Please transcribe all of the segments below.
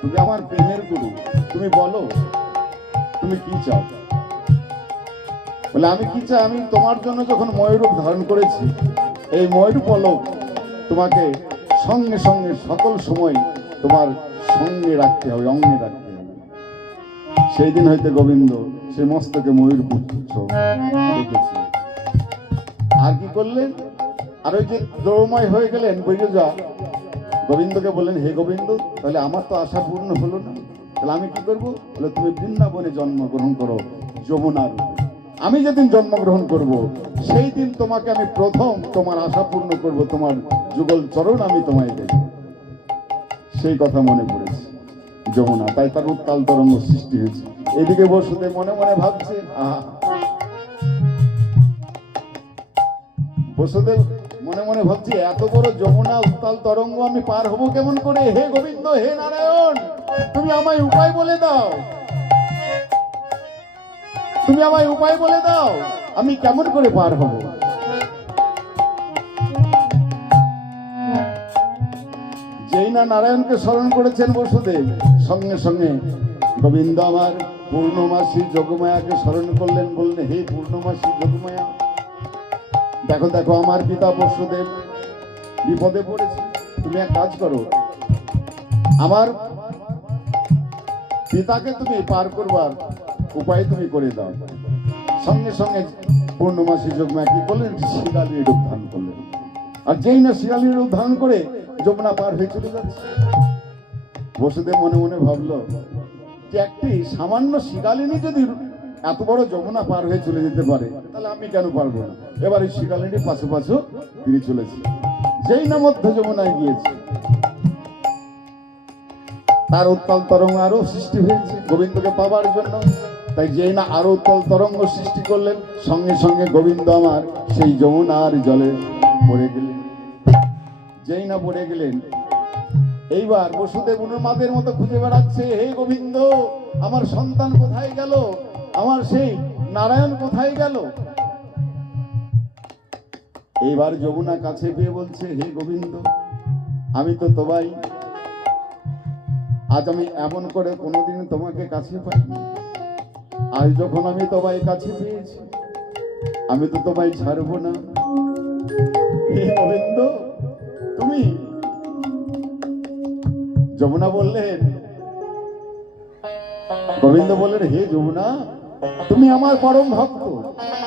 তুমি আমার প্রেমের গুরু, তুমি বলো তুমি কি চাও। বলে আমি কি চাই, আমি তোমার জন্য যখন ময়ূরূপ ধারণ করেছি, এই ময়ূর পলক তোমাকে সঙ্গে সঙ্গে সকল সময় তোমার সঙ্গে রাখতে হবে, অঙ্গে রাখতে হবে। সেই দিন হইতে গোবিন্দ সে মস্তকে ময়ূর পুচ্ছ দেখেছি। আর কি করলেন, আর ওই যে দ্রৌময় হয়ে গেলেন বৈরজা, গোবিন্দকে বললেন হে গোবিন্দ, তাহলে আমার তো আশা পূর্ণ হলো না, তাহলে আমি কি করবো? বলে তুমি বৃন্দাবনে জন্মগ্রহণ করো যমুনার রূপে। আমি যেদিন জন্মগ্রহণ করব সেই দিন তোমাকে আমি প্রথম তোমার আশা পূর্ণ করব, তোমার যুগল চরণ আমি তোমায় দেব। সেই কথা মনে পড়েছে যমুনা, তাই তার উত্তাল তরঙ্গ সৃষ্টি হয়েছে। এদিকে বসুদেব মনে মনে ভাবছে, বসুদেব মনে মনে ভাবছি এত বড় যমুনা উত্তাল তরঙ্গ আমি পার হব কেমন করে? হে গোবিন্দ, হে নারায়ণ, তুমি আমায় উপায় বলে দাও, তুমি আমায় উপায় বলে দাও, আমি কেমন করে পার হব? যেই না নারায়ণকে স্মরণ করেছেন বসুদেব, সঙ্গে সঙ্গে গোবিন্দ আমার পূর্ণমাসী যোগমায়াকে স্মরণ করলেন। বললেন হে পূর্ণমাসী যোগমায়া, দেখো দেখো আমার পিতা বসুদেব বিপদে পড়েছে, তুমি এক কাজ করো, আমার পিতাকে তুমি পার করবার উপায় তুমি করে দাও। সঙ্গে সঙ্গে পূর্ণমাসী যোগমায়া কি করলেন? শিলালির রূপ ধারণ করলেন। আর যেই না শিলালির রূপ ধারণ করে যমুনা পার হয়ে চলে যাচ্ছে, বসুদেব মনে মনে ভাবলো যে একটি সামান্য শিলালিনী যদি এত বড় যমুনা পার হয়ে চলে যেতে পারে, তাহলে আমি কেন পারবো না? এবার এই শিলালিনী পাশে পাশে তিনি চলেছে। যেই না মধ্য যমুনায় গিয়েছে, তার উত্তাল তরঙ্গ আরো সৃষ্টি হয়েছে গোবিন্দকে পাবার জন্য। তাই যেই না আরো উত্তাল তরঙ্গ সৃষ্টি করলেন, সঙ্গে সঙ্গে গোবিন্দ আমার সেই যমুনার জলে পড়ে গেলেন। যেই না পড়ে গেলেন, এইবার বসুদেব উন্মাদের মতো খুঁজে বেড়াচ্ছে, হে গোবিন্দ, আমার সন্তান কোথায় গেল, আমার সেই নারায়ণ কোথায় গেল? এইবার যমুনা কাছে পেয়ে বলছে, হে গোবিন্দ, আমি তো তোমায়, আজ আমি এমন করে কোনোদিন তোমাকে কাছে পাইনি, আজ যখন আমি তোমায় কাছে পেয়েছি, আমি তো তোমায় ছাড়বো না। হে গোবিন্দ, তুমি? যমুনা বললেন, গোবিন্দ বললেন হে যমুনা, তুমি আমার পরম ভক্ত।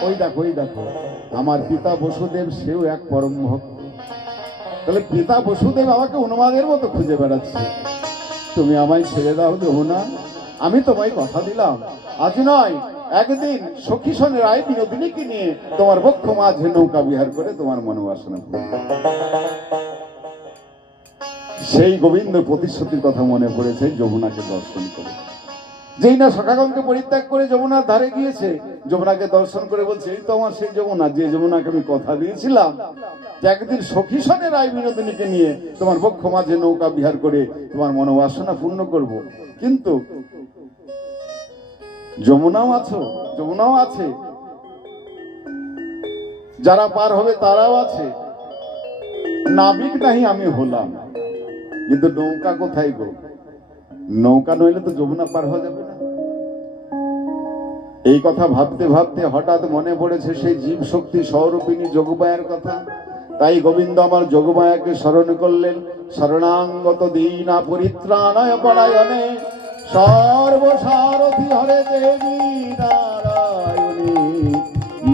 ওই দেখো, ওই দেখো আমার পিতা বসুদেব, সেও এক পরম ভক্ত। তাহলে পিতা বসুদেব আমাকে উন্মাদের মতো খুঁজে বেড়াচ্ছে, তুমি আমায় ছেড়ে দাও যমুনা। আমি তোমায় কথা দিলাম, আজ নয় একদিন সখী সনে রায় বিনোদিনীকে নিয়ে তোমার বক্ষ মাঝে নৌকা বিহার করে তোমার মনোবাসনা। সেই গোবিন্দ প্রতিশ্রুতির কথা মনে পড়েছে যমুনাকে দর্শন করে। যেই না সখাগণকে পরিত্যাগ করে যমুনার ধারে গিয়েছে, যমুনাকে দর্শন করে বলছে, এই তো আমার সেই যমুনা, যে যমুনাকে আমি কথা দিয়েছিলাম যে একদিন সখী সনে রায় বিনোদিনীকে নিয়ে তোমার বক্ষ মাঝে নৌকা বিহার করে তোমার মনোবাসনা পূর্ণ করব। কিন্তু যমুনাও আছো, যমুনাও আছে, যারা পার হবে তারাও আছে, নাবিক নাহি আমি হলাম, কিন্তু নৌকা কোথায় গো? নৌকা নইলে তো যমুনা পার হয়ে যাবে না। এই কথা ভাবতে ভাবতে হঠাৎ মনে পড়েছে সেই জীব শক্তি স্বরূপিণী যোগমায়ার কথা। তাই গোবিন্দ আমার যোগমায়াকে স্মরণ করলেন। শরণাঙ্গত দীনা পরিত্রাণায় পরায়ণে সর্বসারথি হরে দেবী নারায়ণী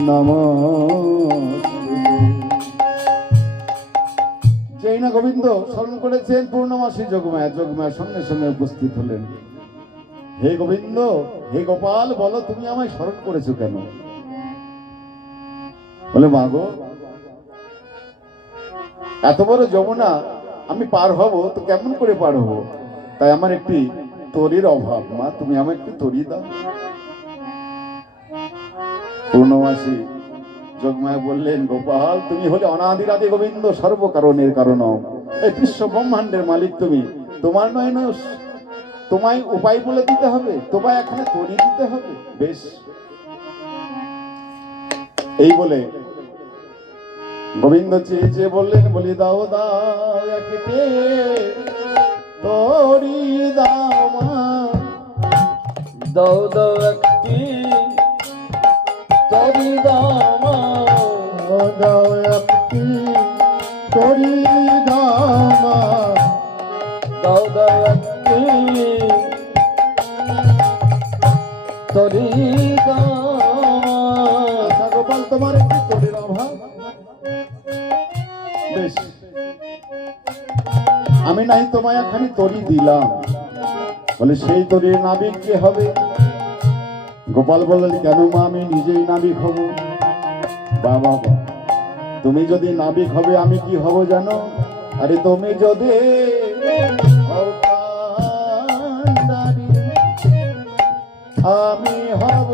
নমস্তুতে। যেই না গোবিন্দ স্মরণ করেছেন পূর্ণমাসী যোগমায়া, যোগমায়া সঙ্গে সঙ্গে উপস্থিত হলেন। হে গোবিন্দ, হে গোপাল, বলো তুমি আমায় স্মরণ করেছো কেন? বলে মা গো, এত বড় যমুনা আমি পার হব তো কেমন করে পার হব? তাই আমার একটি তরির অভাব, মা তুমি আমায় একটু তরি দাও। পূর্ণমাসী যোগমায়া বললেন, গোপাল, তুমি হলে অনাদিরাদি গোবিন্দ, সর্বকারণের কারণ, এই বিশ্ব ব্রহ্মাণ্ডের মালিক তুমি, তোমার নয় নয় তোমায় উপায় বলে দিতে হবে, তোমায় এখানে তরি দিতে হবে। বেশ, এই বলে গোবিন্দ চেয়ে চেয়ে বললেন, বলি দাও দাও একটে তরি দামা দাও দাও একটি তরি দামা দাও একটি তরি দামা দাও দাও একটি তরি দামা। আচ্ছা গোপাল, তোমার একটি তরির অভাব। বেশ, আমি নাই তোমায় এখানে তরি দিলাম, বলে সেই তরির নাবিক কে হবে? গোপাল বললেন, কেন মা, আমি নিজেই নাবিক হব। বাবা, তুমি যদি নাবিক হবে আমি কি হব জানো? আরে তুমি যদি হও কান্ডারি, আমি হব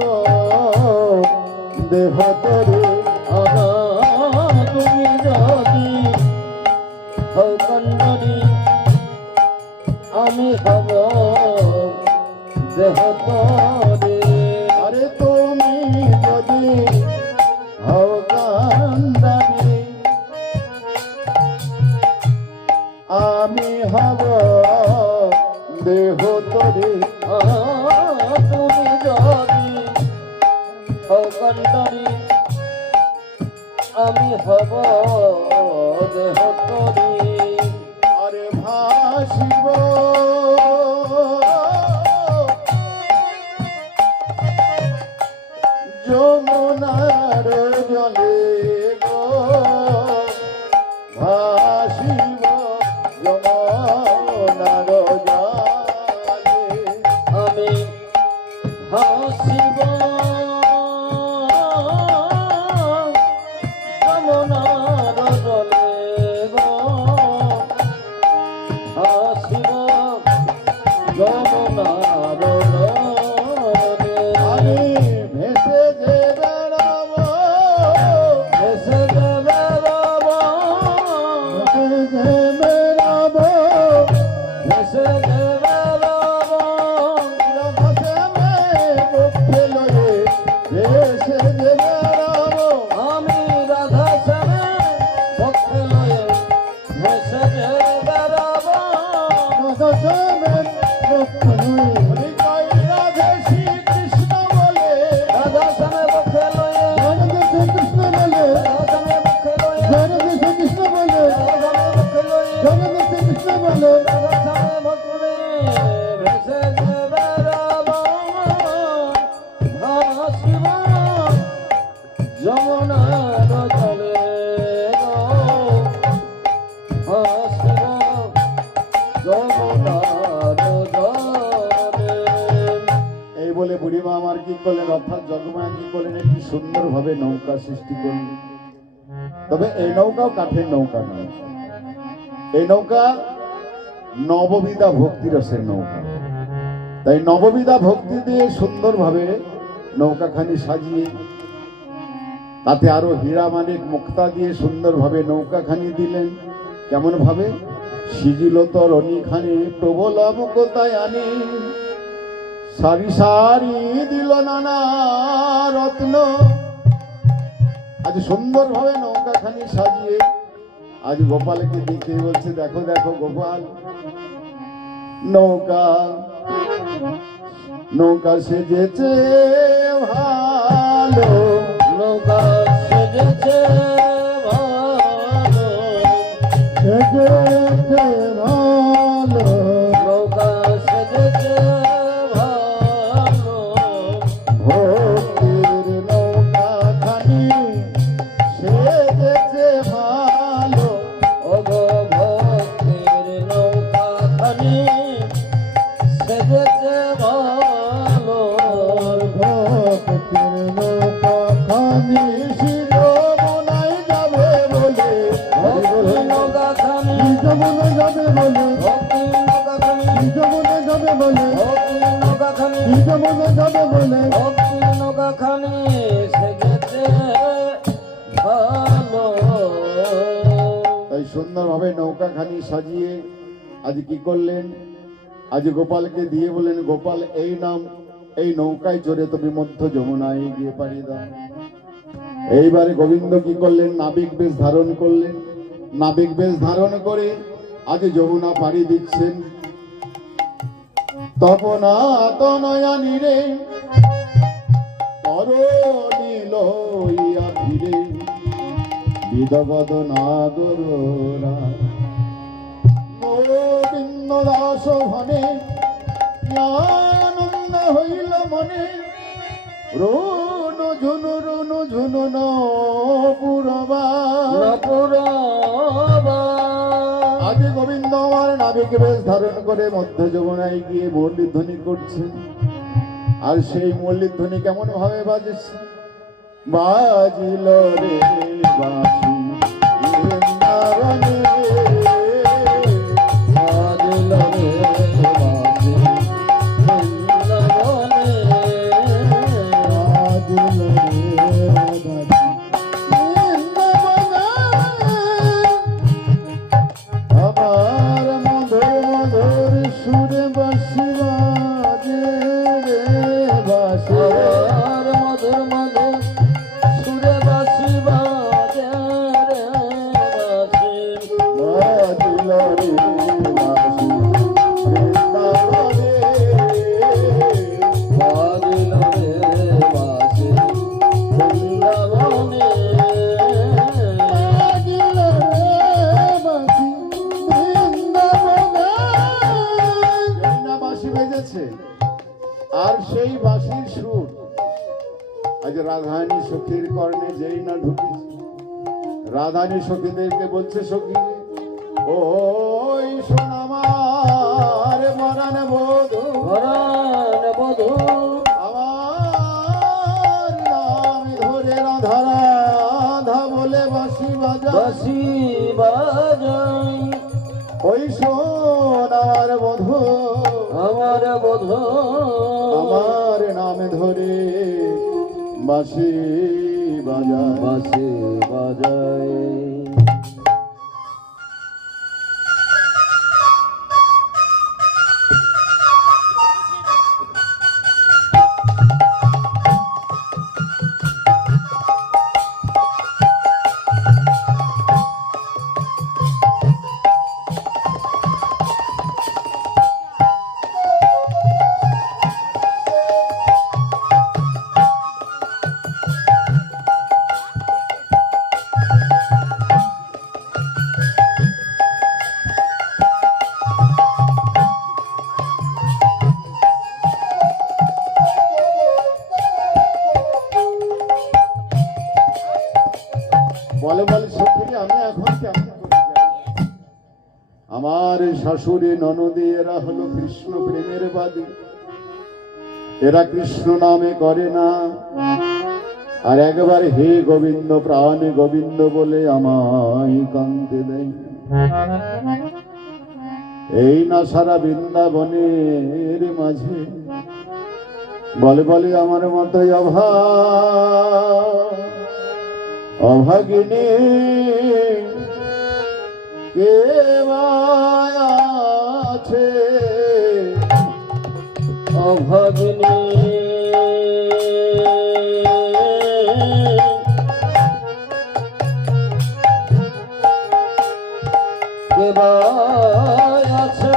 দেহ তরি। তুমি যদি হও কান্ডারি, আমি হব দেহ তরি। আরে তুমি যদি হও কান্ডারি, আমি হব দেহ তরি। তুমি যদি হও কান্ডারি, আমি হব দেহ তরি। আরে ভাসিব যমুনার জলে গো, ভাসিব যমুনার জলে। আমি হাসিব যমুনার জলে গো, হাসিব যমুনার জলে। আমি ভেসে যে বেড়াব, এসে যাবে বাবা, ভেসে যে বেড়াব, এসে যাবে বাবা। ভাসে পক্ষে লয়ে ভেসে যে বেড়াব। আমি রাধা শ্যামে পক্ষে লয়ে ভেসে যে বেড়াব। হরি কই রাধে শ্রী কৃষ্ণ বলে, রাধা শ্যামে পক্ষে লয়ে, রাধে শ্রী কৃষ্ণ বলে, রাধা শ্যামে পক্ষে লয়ে, রাধে শ্রী কৃষ্ণ বলে, রাধা শ্যামে পক্ষে লয়ে, রাধে শ্রী কৃষ্ণ বলে। রাধা শ্যামে পক্ষে লয়ে ভেসে যে বেড়াব। হাসিব যমুনার জলে গো, হাসিব যমুনার জলে। এই বলে বুড়িমা আমার কি করলেন, অর্থাৎ জগমায়া কি করলেন, একটি সুন্দরভাবে নৌকা সৃষ্টি করলেন। তবে এই নৌকাও কাঠের নৌকা নয়, এই নৌকা নববিধা ভক্তি রসের নৌকা। তাই নববিধা ভক্তি দিয়ে সুন্দরভাবে নৌকাখানি সাজিয়ে, তাতে আরো হীরা মানিক মুক্তা দিয়ে সুন্দরভাবে নৌকাখানি দিলেন। কেমন ভাবে? সিজিল তরণী খানি প্রবল মুকতায় আনি, সারি সারি দিল নানা রত্ন। আজ সুন্দরভাবে নৌকাখানি সাজিয়ে আজ গোপালকে দেখে বলছে, দেখো দেখো গোপাল, নৌকা নৌকা সেজেছে ভালো, নৌকা সেজেছে ভালো, সেজেছে ভালো, নৌকা সেজেছে ভালো। ভক্তির নৌকাখানি সেজেছে ভালো। ওগো ভক্তির নৌকা খানি সেজেছে ভালো। ভক্তির নৌকাখানি শিরোমণায় যাবে বলে, ভক্তি নৌকা খানি, যমুনা যাবে বলে, ভক্তি নৌকা খানি, যমুনা যাবে বলে, ভক্তি নৌকা খানি, যমুনা যাবে বলে। ভক্তি নৌকা খানি সেজেছে ভালো। তাই সুন্দরভাবে নৌকাখানি সাজিয়ে আজ কি করলেন, আজ গোপালকে দিয়ে বলেন, গোপাল এই নাম, এই নৌকায় চড়ে তুমি মধ্য যমুনায় গিয়ে পাড়ি দাও। এইবারে গোবিন্দ কি করলেন, নাবিক বেশ ধারণ করলেন। নাবিক বেশ ধারণ করে আজ যমুনা পাড়ি দিচ্ছেন। তপনা তনয়ানি রে তরণী লইয়া ফিরে বিধবদ নাগরা গোবিন্দ দাস ভনে আনন্দ হইল মনে রুনু ঝুনু ন পুরবা আজ গোবিন্দ আমার নাবিক বেশ ধারণ করে মধ্য যমুনায় গিয়ে মুরলী ধ্বনি করছে। আর সেই মুরলী ধ্বনি কেমন ভাবে বাজছে, বাজিল রে বাঁশি বৃন্দাবনে, বাজিল রে বাঁশি বৃন্দাবনে, বাজিল রে বাঁশি বৃন্দাবনে। আমার মধুর মধুর সুরে বাঁশি বাজে রে বাঁশি, আর মধুর মধুর সুরে বাঁশি বাজে রে বাঁশি, বাজিল রে বাঁশি বৃন্দাবনে, বাজিল রে বাঁশি বৃন্দাবনে, বাজিল রে বাঁশি বৃন্দাবনে। যেই না বাঁশি বেজেছে আর সেই বাঁশির সুর আজ রাধানী সখীর কর্ণে যেই না ঢুকেছে, রাধানী সখীদেরকে বলছে, সখী ওই সোনামার মরান বধূ, ভরান বধূ আমার নাম ধরে রাধা রাধা বলে বাঁশি বাজা, বাঁশি বাজাই ওই সোনার বধূ আমার বধূ আমার নাম ধরে বাঁশি বাজা। বাঁশি বাজাই। বলে বলে সখী আমি এখন কেমন করে যাই? আমার শাশুড়ি ননদী এরা হলো কৃষ্ণ প্রেমের বাদী, এরা কৃষ্ণ নামে করে না, আর একবার হে গোবিন্দ প্রাণে গোবিন্দ বলে আমায় কাঁদতে দেয়। এই না সারা বৃন্দাবনের মাঝে বলে বলে আমার মতোই অভাগিনী কে বা আছে, অভাগিনী কে বা আছে,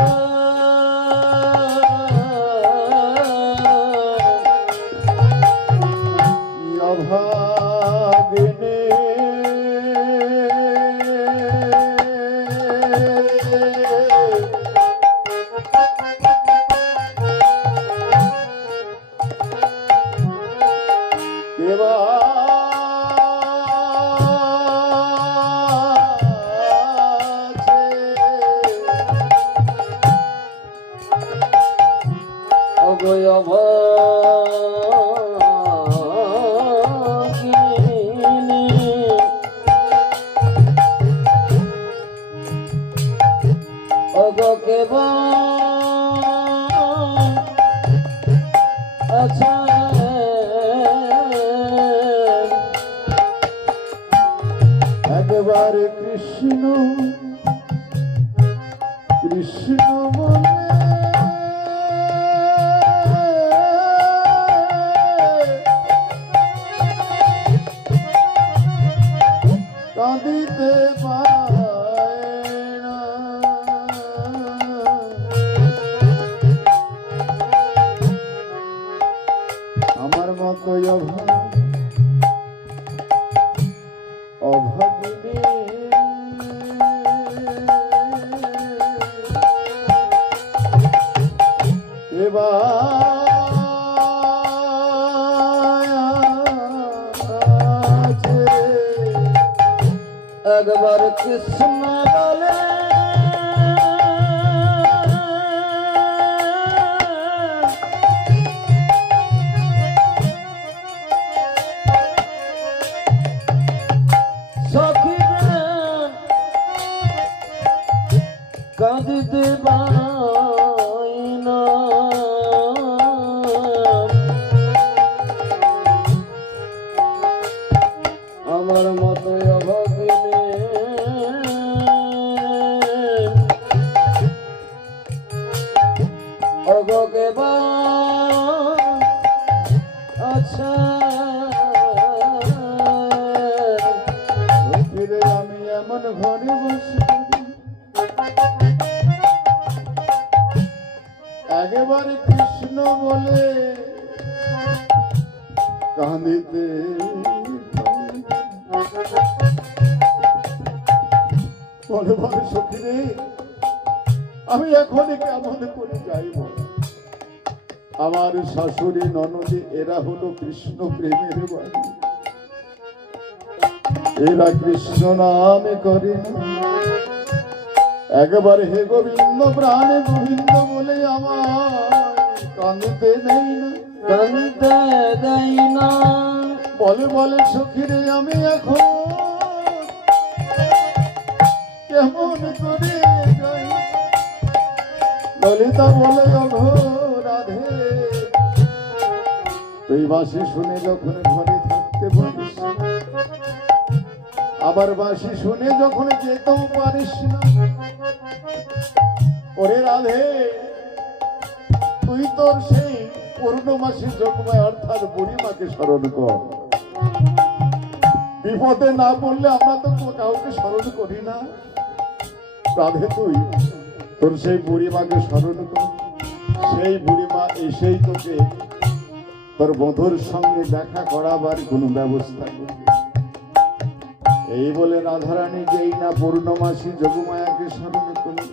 অভাগিনী কে বা আছে, অগয় অভাগিনী অগ কে বা আছে, একবার কৃষ্ণ কৃষ্ণ বলে কাঁদিতে পায় না, অভাগিনী একবার কৃষ্ণ বলে সখীরা কাঁদিতে পাইনা আমার মতো অভাগিনী অগকে আচ্ছা ফিরে আমি এমন ঘরে বসে একেবারে কৃষ্ণ বলে কাঁদিতে বলে বলে সখী রে আমি এখনই কেমন করে যাইব আমার শাশুড়ি ননদে এরা হলো কৃষ্ণ প্রেমের বাণী এরা কৃষ্ণ নামে করে না একবার হে গোবিন্দ প্রাণে গোবিন্দ বলে আমার কাঁদতে দেয় না কাঁদতে দেয় না বলে বলে সখীরে আমি এখন কেমন করে যাই ললিতা বলে অঘো রাধে তুই বাঁশি শুনে যখন ঘরে থাকতে পারিস আবার বাঁশি শুনে যখন যেতেও পারিস না ওরে রাধে তুই তোর সেই পূর্ণমাসী যোগমায় অর্থাৎ বুড়িমাকে স্মরণ কর বিপদে না পড়লে আমরা তো কাউকে স্মরণ করি না রাধে তুই তোর সেই বুড়িমাকে স্মরণ কর সেই বুড়িমা এসেই তোকে তোর বধুর সঙ্গে দেখা করাবার কোনো ব্যবস্থা করবে এই বলে রাধারানী যেই না পূর্ণমাসী যোগমায়াকে স্মরণ করল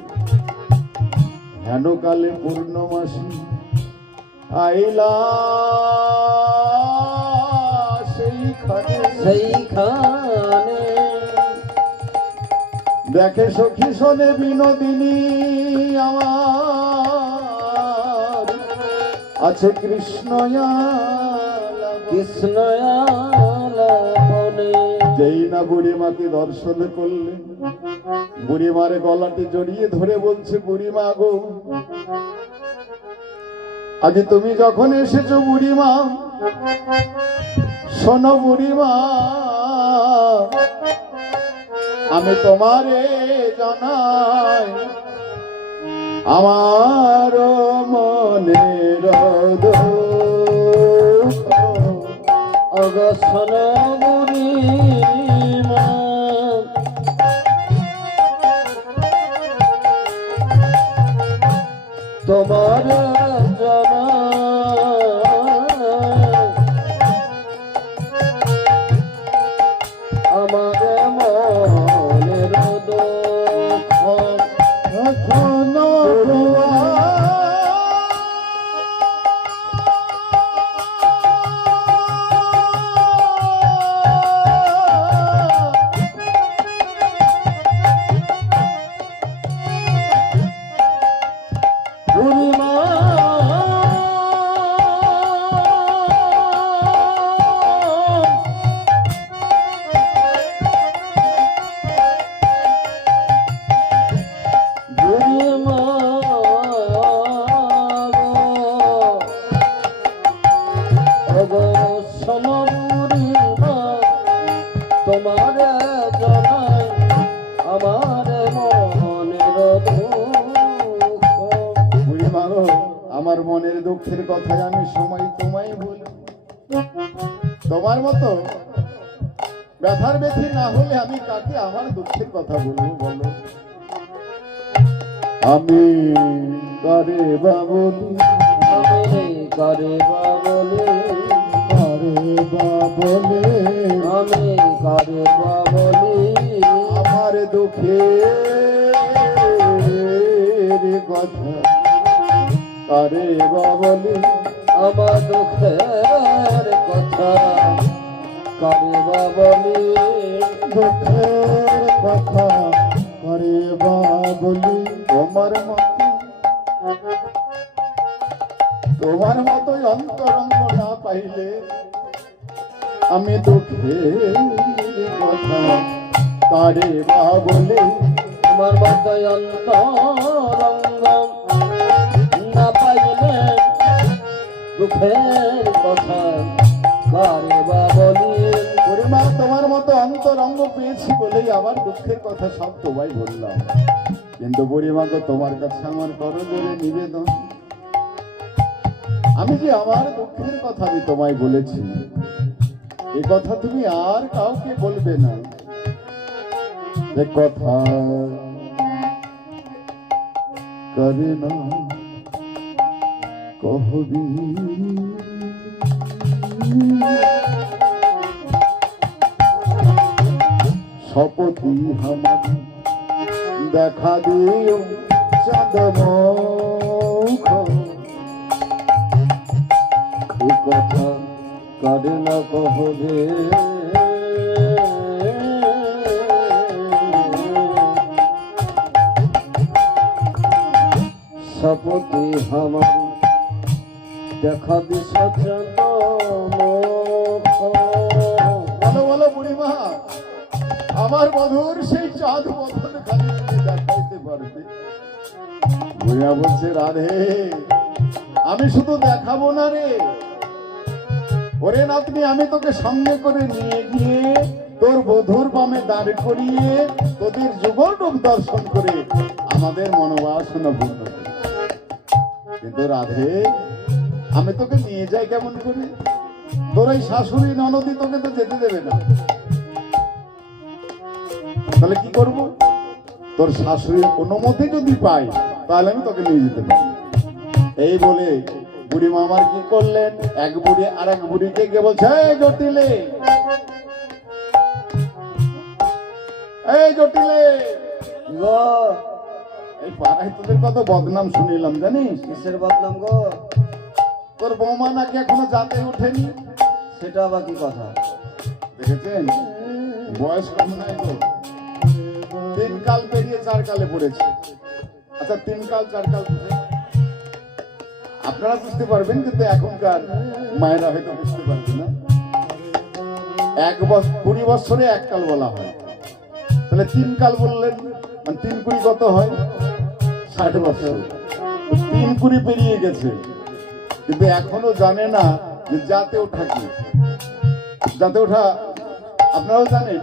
হেনকালে পূর্ণমাসী আইলা সেইখানে দেখে সখী শোনে বিনোদিনী আমার আছে কৃষ্ণ কৃষ্ণ যেই না বুড়িমাকে দর্শন করলেন বুড়িমার গলাটি জড়িয়ে ধরে বলছে বুড়িমা গো আজ তুমি যখন এসেছো বুড়িমা শোনো বুড়িমা আমি তোমারে জানাই আমার মনের অগসন বুড়িমা তোমার জানা আমার মনের তোমার জানাই আমার মনের বুড়িমা গো আমার মনের দুঃখের কথাই আমি সময় তোমায় বলি তোমার মতো ব্যথার ব্যথি না হলে আমি কাকে আমার দুঃখের কথা বলবো বলো আমি করে বাবলি আমি করে বাবলি করে বলে আমি কারে বা বলি আমার দুঃখের কথা কারে বা বলি আমার দুঃখের কথা কারে বা বলি দুঃখের কথা কারে বা বলি তোমার মতোই অন্তরঙ্গ না পাইলে আমি দুঃখের কথা কারে বা বলি আমার মতো অন্তরঙ্গ না পাইলে দুঃখের কথা কারে বা বলি পরিমা তোমার মতো অন্তরঙ্গ পেয়েছি বলেই আমার দুঃখের কথা সব তোমায় বললাম, কিন্তু পরিমা তো তোমার কাছে আমার করজোরে নিবেদন, আমি যে আমার দুঃখের কথা আমি তোমায় বলেছি এ কথা তুমি আর কাউকে বলবে না। এ কথা করে না কহবি শপথি আমার দেখা দিও চাঁদ মুখ এ কথা করে না কহবে শপথে আমার দেখা দিস বলো বলো বুড়িমা, আমার মধুর সেই চাঁদ বদন খালি তুমি দেখাইতে পারবে? বুড়িমা বলছে রাধে আমি শুধু দেখাবো না রে, ওরে নাতনি আমি তোকে সঙ্গে করে নিয়ে গিয়ে তোর বধুর বামে দাঁড় করিয়ে তোদের যুগল রূপ দর্শন করে আমাদের মনোবাসনা পূর্ণ করি। কিন্তু রাধে আমি তোকে নিয়ে যাই কেমন করে? তোর এই শাশুড়ি ননদি তোকে তো যেতে দেবে না, তাহলে কি করব? তোর শাশুড়ির অনুমতি যদি পাই তাহলে আমি তোকে নিয়ে যেতে পারি। এই বলে বুড়িমা আমার কি করলেন, এক বুড়ি আর এক বুড়িকে গিয়ে বলছে জটিলে, এই জটিলে, এই পাড়ায় তোদের কত বদনাম শুনিলাম জানিস? কিসের বদনাম গো? তোর বৌমা নাকি এখনো যাতে ওঠেনি। সেটা আবার কি কথা? দেখেছেন বয়স কম নাই তো, 3 কাল পেরিয়ে 4 কালে পড়েছে। আচ্ছা 3 কাল 4 কাল বুঝে আপনারা বুঝতে পারবেন, কিন্তু এখনকার মায়েরা হয়তো বুঝতে পারবে না। 20 বছরে 1 কাল বলা হয়, তাহলে 3 কাল বললেন মানে 3 কুড়ি কত হয়? 60 বছর। 3 কুড়ি পেরিয়ে গেছে, কিন্তু এখনো জানে না যে যাতে ওঠা কি। যাতে ওঠা আপনারাও জানেন,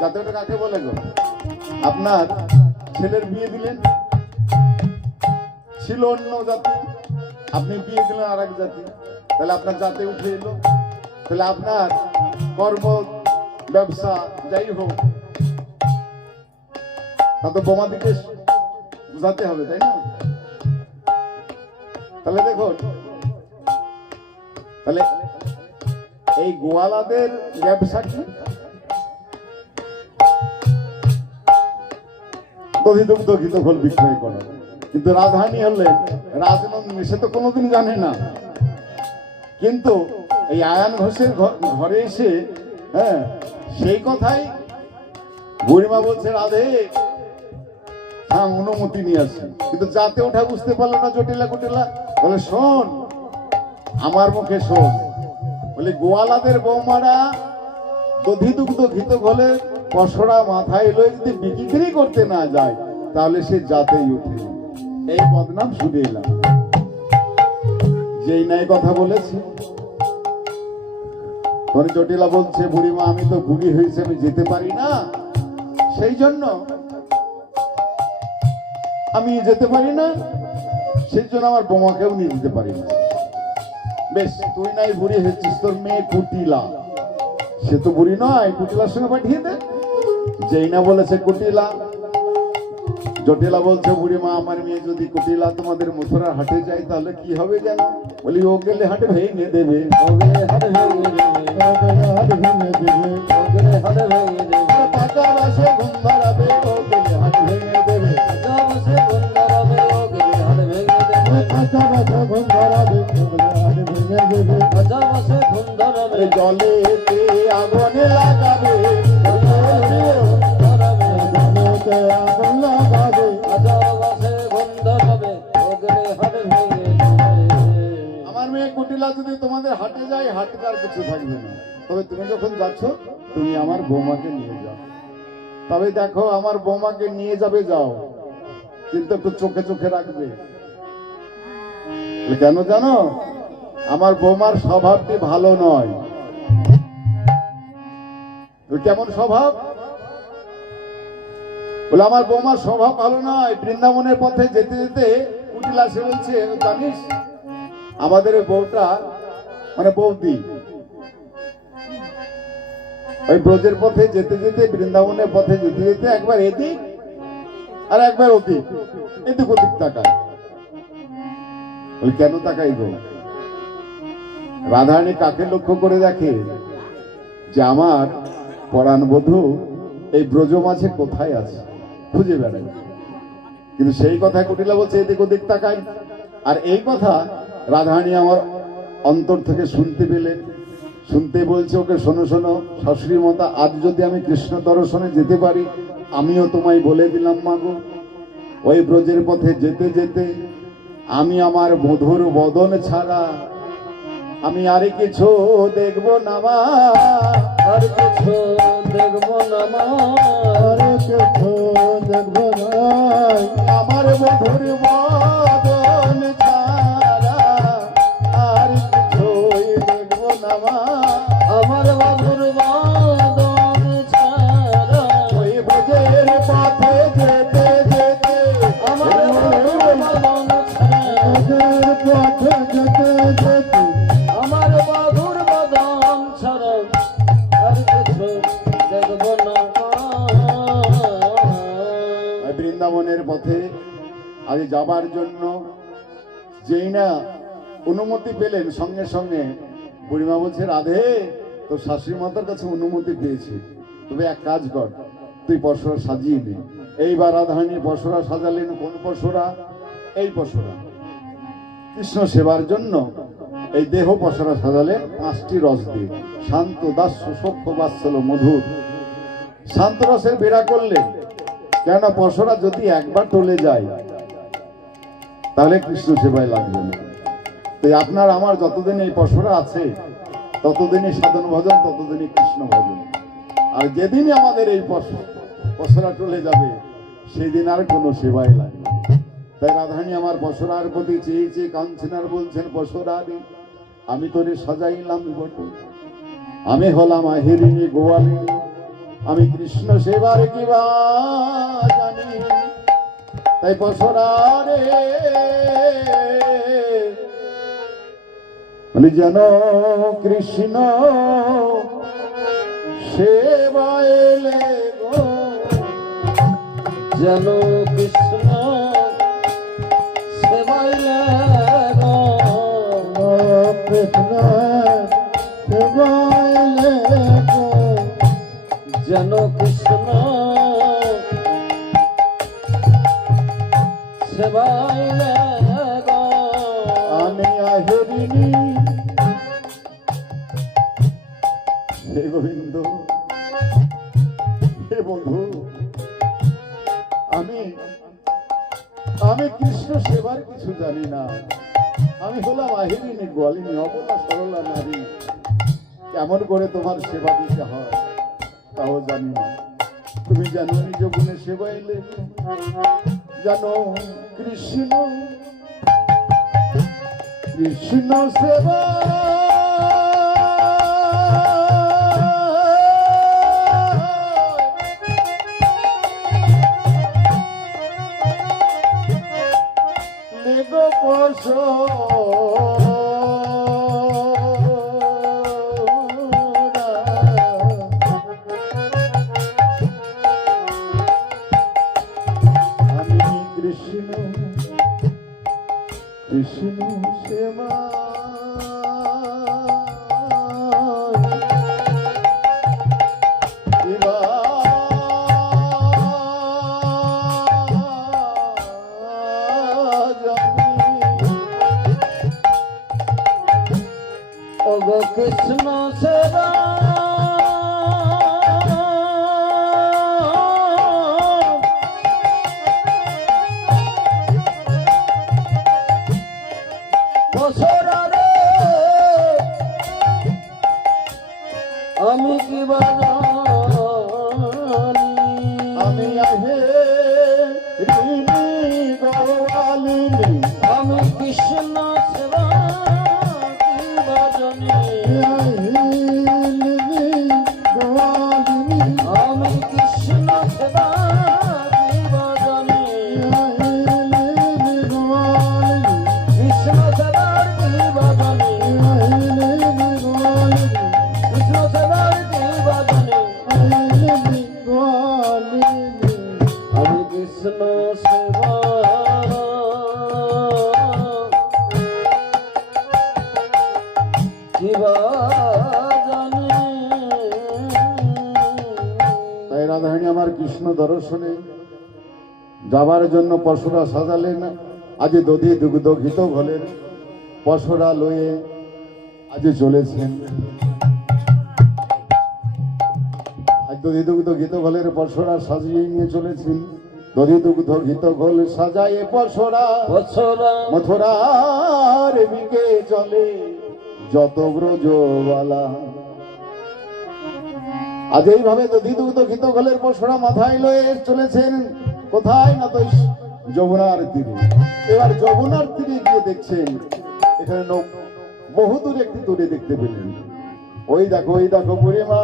যাতে ওঠা কাকে বলে গো? আপনার ছেলের বিয়ে দিলেন, ছিল অন্য জাতি, আপনি বিয়ে দিলেন আর এক জাতি, তাহলে আপনার জাতে উঠে এলো, তাহলে আপনার কর্ম ব্যবসা যাই হোক তা তো বোমাদিকে বুঝাতে হবে, তাই না? তাহলে দেখুন, তাহলে এই গোয়ালাদের ব্যবসা কি? দধিদুগ্ধ ঘিতফল বিক্রয় করা। কিন্তু রাজধানী হলেন রাজনন্দিনী, সে তো কোনোদিন জানে না, কিন্তু এই আয়ান ঘোষের ঘরে এসে হ্যাঁ সেই কথাই বুড়িমা বলছে রাধে হ্যাঁ অনুমতি নিয়ে আসি, কিন্তু যাতে ওঠা বুঝতে পারলো না জটিলা কুটিলা। বলে শোন আমার মুখে শোন, বলে গোয়ালাদের বৌমারা দধিদুগ্ধ ঘিত ঘলে পশরা মাথায় লয়ে যদি বিক্রি করতে না যায় তাহলে সে যাতেই উঠে। এই বদনাম শুনে এলাম, যেই নাই কথা বলেছে তখন জটিলা বলছে বুড়িমা আমি তো বুড়ি হয়েছে, আমি যেতে পারি না, সেই জন্য আমি যেতে পারি না, সেই জন্য আমার বোমাকেও নিয়ে যেতে পারি না। বেশ তুই নাই বুড়ি হয়েছিস, তোর মেয়ে কুটিলা, সে তো বুড়ি নয়, কুটিলার সঙ্গে পাঠিয়ে দে। যেই না বলেছে কুটিলা, জটিলা বলছে বুড়ি মা আমার মেয়ে যদি কুটিলা তোমাদের মথুরার হাটে যায় তাহলে কি হবে জানো? বলি ও গেলে হাটে ভেঙে দেবে, ওগরে হাট ভেঙে দেবে, হাট ভেঙে দেবে, ওগরে হাট ভেঙে দেবে, পাকা বাসে ঘুম ধরাবে, ও গেলে হাট ভেঙে দেবে, রাজা বসে বন্দারাবে, ওগরে হাট ভেঙে দেবে, পাকা বাসে ঘুম ধরাবে, ও গেলে হাট ভেঙে দেবে। রাজা বসে বন্দারাবে, জলেতে আগুন লাগাবে, জলেতে বন্দারাবে, জলেতে আগুন লাগাবে। রাজা বসে বন্দারাবে, ওগরে হাট ভেঙে দেবে। আমার মেয়ে কুটিলা যদি তোমাদের হাটে যায়, হাটে আর কিছু থাকবে না। তবে তুমি যখন যাচ্ছ তুমি আমার বৌমাকে নিয়ে যাও। তবে দেখো আমার বৌমাকে নিয়ে যাবে যাও, কিন্তু একটু চোখে চোখে রাখবে। বলে, কেন জানো? আমার বৌমার স্বভাবটি ভালো নয়। বলে, কেমন স্বভাব? বলে আমার বৌমার স্বভাব ভালো নয়। বৃন্দাবনের পথে যেতে যেতে কুটিলা সে বলছে, জানিস আমাদের ওই বউটা মানে বৌদি ওই ব্রজের পথে যেতে যেতে, বৃন্দাবনের পথে যেতে যেতে একবার এদিক আর একবার ওদিক, এদিক ওদিক তাকায়। বলি কেন তাকাই গো? রাধারানী কাকে লক্ষ্য করে দেখে যে আমার পরাণ বধূ এই ব্রজ মাঝে কোথায় আছে, খুঁজে বেড়ায়। কিন্তু সেই কথা কুটিলা বলছে এদিক ওদিক তাকাই। আর এই কথা রাধারানী আমার অন্তর থেকে শুনতে পেলেন। শুনতে বলছে, ওকে শোনো শোনো শাশুড়ি মাতা, আজ যদি আমি কৃষ্ণ দর্শনে যেতে পারি, আমিও তোমায় বলে দিলাম মাগো, ওই ব্রজের পথে যেতে যেতে আমি আমার মধুর বদন ছাড়া আমি আর কিছু দেখবো না মা, আর কিছু দেখব না মা, আর কিছু দেখবো না। আমার মধুর বদন ছাড়া আর কিছুই দেখবো না মা। আমার বাবুর বাদন ছাড়া, ওই ব্রজের পথে যেতে যেতে, আমার বাবুর বাদন ছাড়া, ব্রজের পথে যেতে যেতে আমার বাবুর বাদন ছাড়া আর কিছু দেখব না মা। ওই বৃন্দাবনের পথে আজ যাবার জন্য যেই না অনুমতি পেলেন, সঙ্গে সঙ্গে বুড়িমা বলছে, রাধে তো শাশুড়ি মাতার কাছে অনুমতি পেয়েছি, তবে এক কাজ কর, তুই পশরা সাজিয়ে নে। এইবার রাধারানী পশরা সাজালেন। কোন পশরা? এই পশরা কৃষ্ণ সেবার জন্য এই দেহ পশরা সাজালেন 5টি রস দিয়ে। শান্ত, দাস্য, সখ্য, বাৎসল্য, মধুর, শান্ত রসের বেড়া করলেন। কেন? পশরা যদি একবার টলে যায় তাহলে কৃষ্ণ সেবায় লাগবে না। তাই আপনার আমার যতদিন এই পশরা আছে ততদিনই সাধন ভজন, ততদিনই কৃষ্ণ ভজন। আর যেদিনই আমাদের এই পশরা টলে যাবে সেই দিন আর কোনো সেবায় লাগবে না। তাই রাধারানী আমার পশরার প্রতি চেয়ে চেয়ে কাঁদছেন আর বলছেন, পশরা রে আমি তোরে সাজাইলাম বটে, আমি হলাম আহিরিণী গোয়ালিনী, আমি কৃষ্ণ সেবার কিবা জানি। তাই পশরা রে বলি যেন কৃষ্ণ সেবাইলে গো, যেন কৃষ্ণ সেবাইলে গো, কৃষ্ণ সেবাইলে গো, যেন কৃষ্ণ সেবাইলে গো। আমি আহিরিণী। হে গোবিন্দ, হে বন্ধু, আমি কৃষ্ণ সেবার কিছু জানি না। আমি হলাম আহিরিণী গোয়ালিনী, অবলা সরলা নারী। কেমন করে তোমার সেবা দিতে হয় তাও জানি না। তুমি জানো নিজ গুণে সেবা এলে, জানো কৃষ্ণ কৃষ্ণ সেবা লেগো পশো আমি ওগো কৃষ্ণ সেবা বছরে আমি কি আমি আহে ঋণী গোয়ালিনী আমি কৃষ্ণ সেবা কি বাজনি গোয়ালিনী আমি কৃষ্ণ সেবা কি বাজনি কৃষ্ণ সেবার কি বাজনি কৃষ্ণ সেবার কি বাজনি আমি কৃষ্ণ সেবা কি বাজনি তাই রাধারানী আমার কৃষ্ণ দর্শনে যাবার জন্য পশুরা সাজালেন। আজ দধি দুগ্ধ ঘিত ঘলের পশুরা লয়ে আজ চলেছেন। আজ দধি দুগ্ধ ঘিত ঘলের পশুরা সাজিয়ে নিয়ে চলেছেন। দধি দুগ্ধ ঘিত ঘোল সাজায়ে পশুরা বছরা মথুরার দিকে চলে যত ব্রজবালা। আজ এইভাবে দধি দুগ্ধ ঘিত ঘোলের পশুরা মাথায় লয়ে চলেছেন কোথায় না তো যমুনার তীরে। এবার যমুনার তীরে গিয়ে দেখছেন এখানে বহু দূরে একটি দূরে দেখতে পেলেন। ওই দেখো বুড়িমা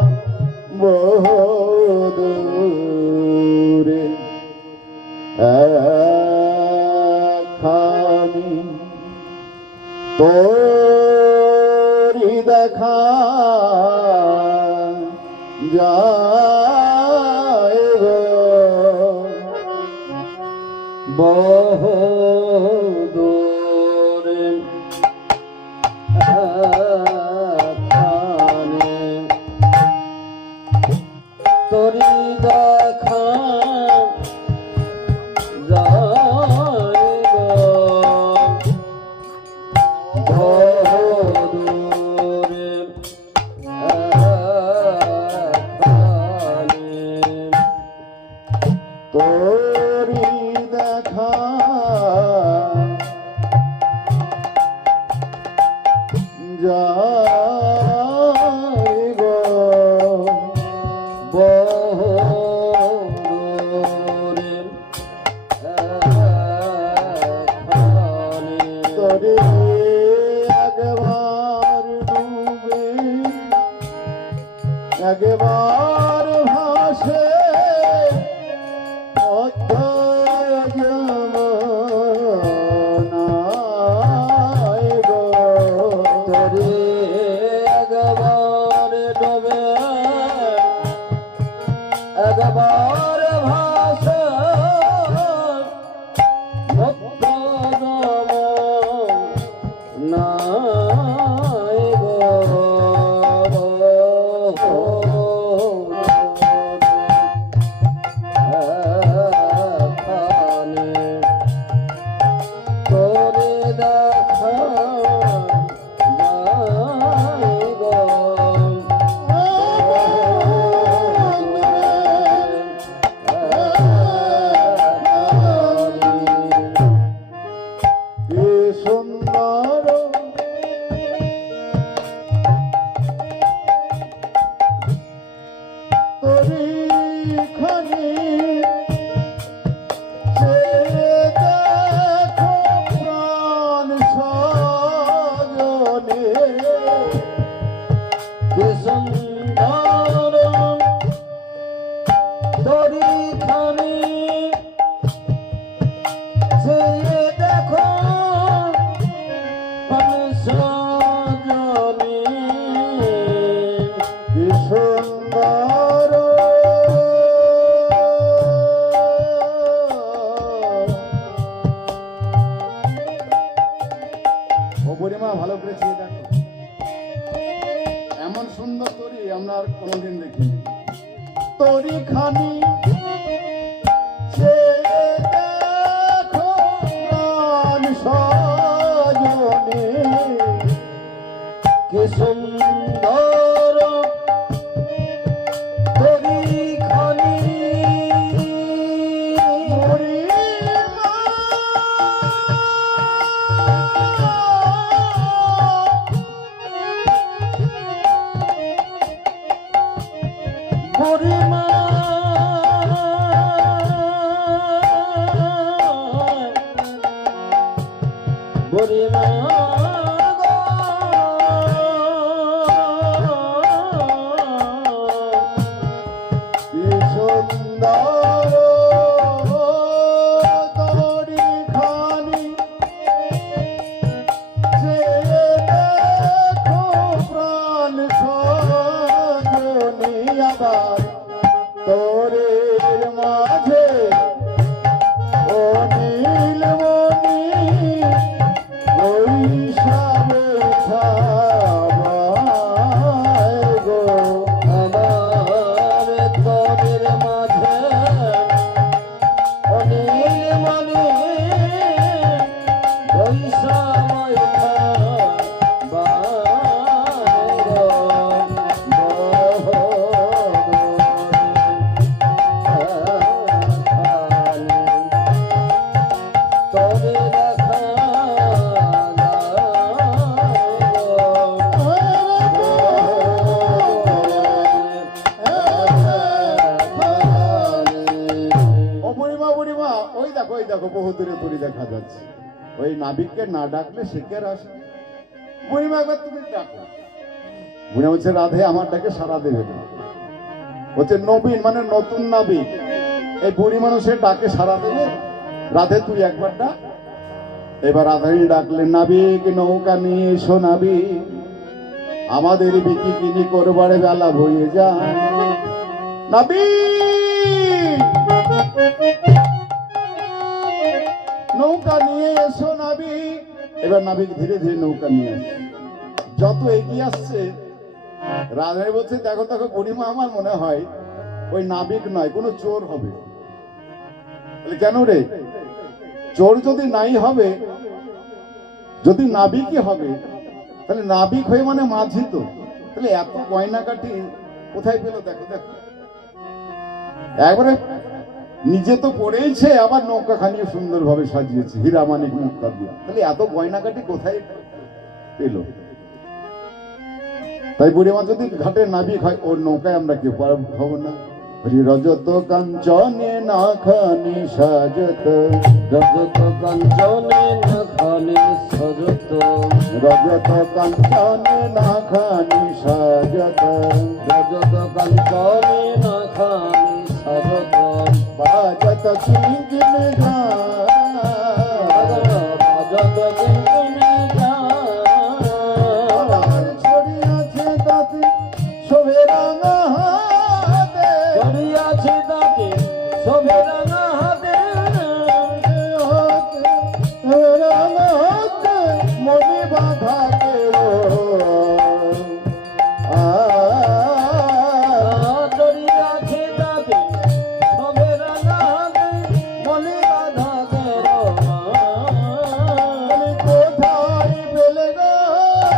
বহু দূরে একখানি তোরি দেখা যায় গো বহু দূরে একখানি তোরি দেখা যায় গো বহু দূরে একখানি তোরি দেখা যায় গো বহু দূরে একখানি তোরে একবার ডুবে একবার ভাসে যমুনায় গো তোরে একবার ডোবে একবার ভাসে ভক্ত যমুনায় গো একখানি তোরে দেখা যায় গো কি সুন্দর তোরি খানি সে দেখো প্রাণ সজনে কি সুন্দর তোরি খানি সে দেখো সজনী কি সুন্দর ও বুড়িমা ভালো করে চেয়ে দেখো এমন সুন্দর তরি আমরা আর কোনোদিন দেখিনি। তরি খানি সে দেখো প্রাণ সজনে কি সুন্দর তরিখানি বুড়িমা বুড়িমা কি সুন্দর তরিখানি যে দেখো প্রাণ সজনী আবার তোরের মাঝে ও নীলমণি বৈশাখে ছাবায় গো আমার তবের মাঝে অনিল মনে বৈশাময় তবে দেখা ও বুড়িমা বুড়িমা, ওই দেখো বহু দূরে তরি দেখা যাচ্ছে। ওই নাবিককে না ডাকলে সে কে আর আসে? বুড়িমা একবার তুমি ডাকো। বুড়িমা বলছে রাধে আমার ডাকে সারা দেবে না। বলছে নবীন মানে নতুন নাবিক, এই বুড়ি মানুষের ডাকে সারা দেবে? রাধে তুই একবার ডাক। এবার রাধাই ডাকলেন, নাবিক নৌকা নিয়ে এসো নাবিক, আমাদের বিকি কিনি করবারে বেলা বইয়ে যায়। নাবিক নৌকা নিয়ে এসো নাবিক। এবার নাবিক ধীরে ধীরে নৌকা নিয়ে আসছে। যত এগিয়ে আসছে রাধাই বলছে দেখো দেখো বুড়িমা, আমার মনে হয় ওই নাবিক নয়, কোনো চোর হবে। বলে কেন রে? চোর যদি নাই হবে, যদি নাবিকই হবে, তাহলে নাবিক হয়ে মানে মাঝি তো, তাহলে এত গয়নাকাটি কোথায় পেলো? দেখো দেখো একবারে নিজে তো পড়েইছে, আবার নৌকা খানিয়ে সুন্দরভাবে সাজিয়েছে হীরা মানিক মুক্তা দিয়ে, তাহলে এত গয়নাকাটি কোথায় পেলো? তাই বুড়িমা যদি ঘাটে নাবিক হয়, ওর নৌকায় আমরা কেউ হব না। রজত কাঞ্চনে না খানি সাজত, রজত কাঞ্চনে নখানি সজত, রজত কাঞ্চনে না খানি সাজত, রজত কাঞ্চনে নখানি সজত, বাজত কিঙ্কিণ গান, বাজত কিঙ্কিণ গান, ছড়িয়াছে তাতে শোভে রাঙা হাতে, ছড়িয়াছে তাতে শোভে রাঙা হাতে, রাঙা হাতে মনে বাধা কেউ ছড়িয়াছে তাতে শোভে রাঙা হাতে, মনে বাধা গেল কোথায় পেলে গো,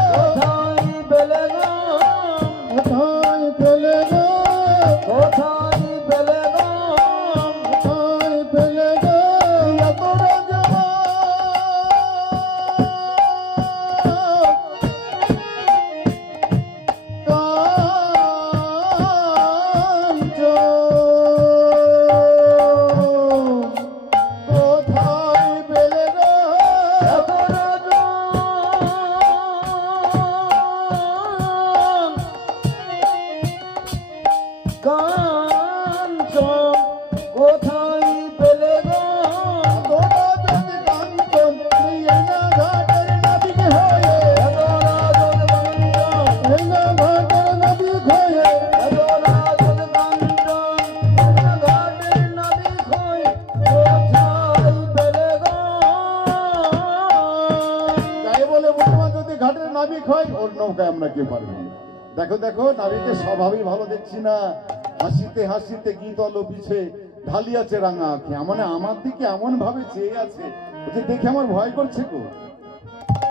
কোথায় পেলে গো, কোথায় পেলে গো, কোথায় পেলে গো, কোথায় পেলে গো এত রাজা কোথায় পেলে গো, এত রাজন কাঞ্চন কোথায় পেলে গো, তোরা যদি কাঞ্চন নিয়ে না ঘাটের নাবিক হয়ে, এত রাজন কাঞ্চন, না ঘাটের নাবিক হয়ে, এত রাজন কাঞ্চন, ঘাটের নদী খই কোথায় পেলে গো, তাই বলে বুঝবা যদি ঘাটের নাবিক হয়, ওর নৌকায় আমরা কেউ পারবো না। দেখো দেখো নাবিকের স্বভাবই ভালো দেখছি না, হাসিতে হাসিতে গীতল পিছে ঢালিয়াছে রাঙা আঁখি, মানে আমার দিকে এমন ভাবে চেয়ে আছে, বলছে দেখে আমার ভয় করছে গো।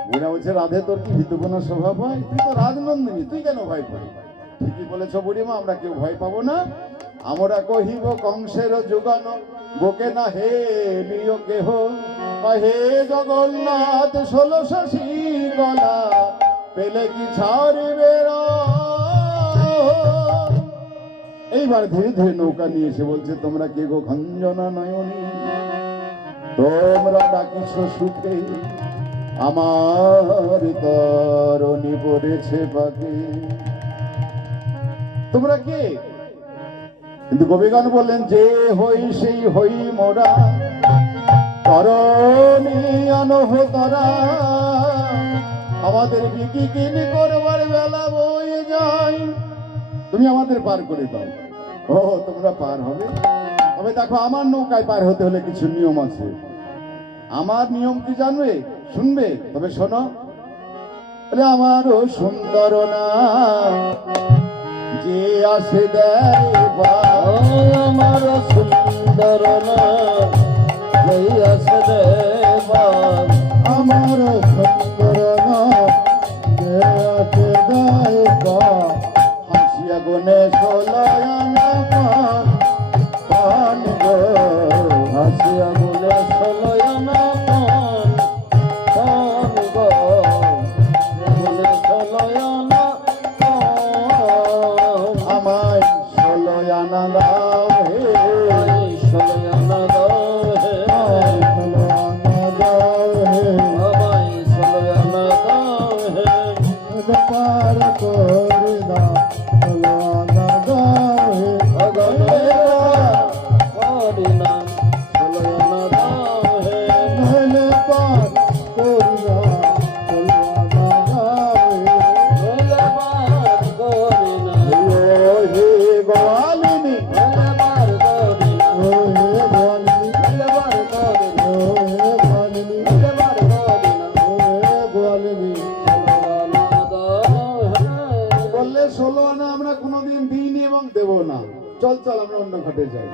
বুড়া বলছে রাধে তোর কি ভীতু কোনো স্বভাব হয়? তুই তো রাজনন্দিনী, তুই কেন ভয় পাবি? ঠিকই বলেছ বুড়িমা, আমরা কেউ ভয় পাবো না। আমরা কহিব কংসের যুগান, বুকে না হে লিও কেহ, হে জগন্নাথ 16 গলা পেলে কি ছাড়বে রা। এইবার ধীরে ধীরে নৌকা নিয়ে এসে বলছে, তোমরা কে গো খঞ্জনা নয়নী, তোমরা ডাকিস সুখে, আমার তরণী পড়েছে পাকে। তোমরা কে? কিন্তু কবিগান বললেন, যে হই সেই হই মোরা, তরণী আনহ তরা, আমাদের বিকি কিনি করবার বেলা বয়ে যায়, তুমি আমাদের পার করে দাও। ও তোমরা পার হবে? তবে দেখো, আমার নৌকায় পার হতে হলে কিছু নিয়ম আছে। আমার নিয়ম কি জানবে? শুনবে? তবে শোনো। আমারও সুন্দর না যে আসে দেয় পার, আমার সুন্দর না যেই আসে দেয় পার, আমার সুন্দর না যে আসে দেয় পার, হাসিয়া গুনে 16 আনা পান, পান গো, হাসিয়া বলে 16 আনা পান, পান গো, বলে 16 আনা পান, আমায় 16 আনা দাও হে, 16 আনা দাও হে, আমায় 16 আনা দাও হে, আমায় 16 আনা দাও হে, পার করে দাও 16 আনা দাও হে, করি না 16 আনা দাও হে, নইলে পার করে দাও 16 আনা দাও হে। বলে বার করি না, ও হে গোয়ালিনী, বলে বার করি না, ও হে গোয়ালিনী, বলে বার করি না, ও হে গোয়ালিনী, বলে বার করি না, ও হে গোয়ালিনী। 16 আনা দাও হে। বললে 16 আনা আমরা কোনোদিন দিইনি এবং দেব না। চল চল আমরা অন্য ঘাটে যাই।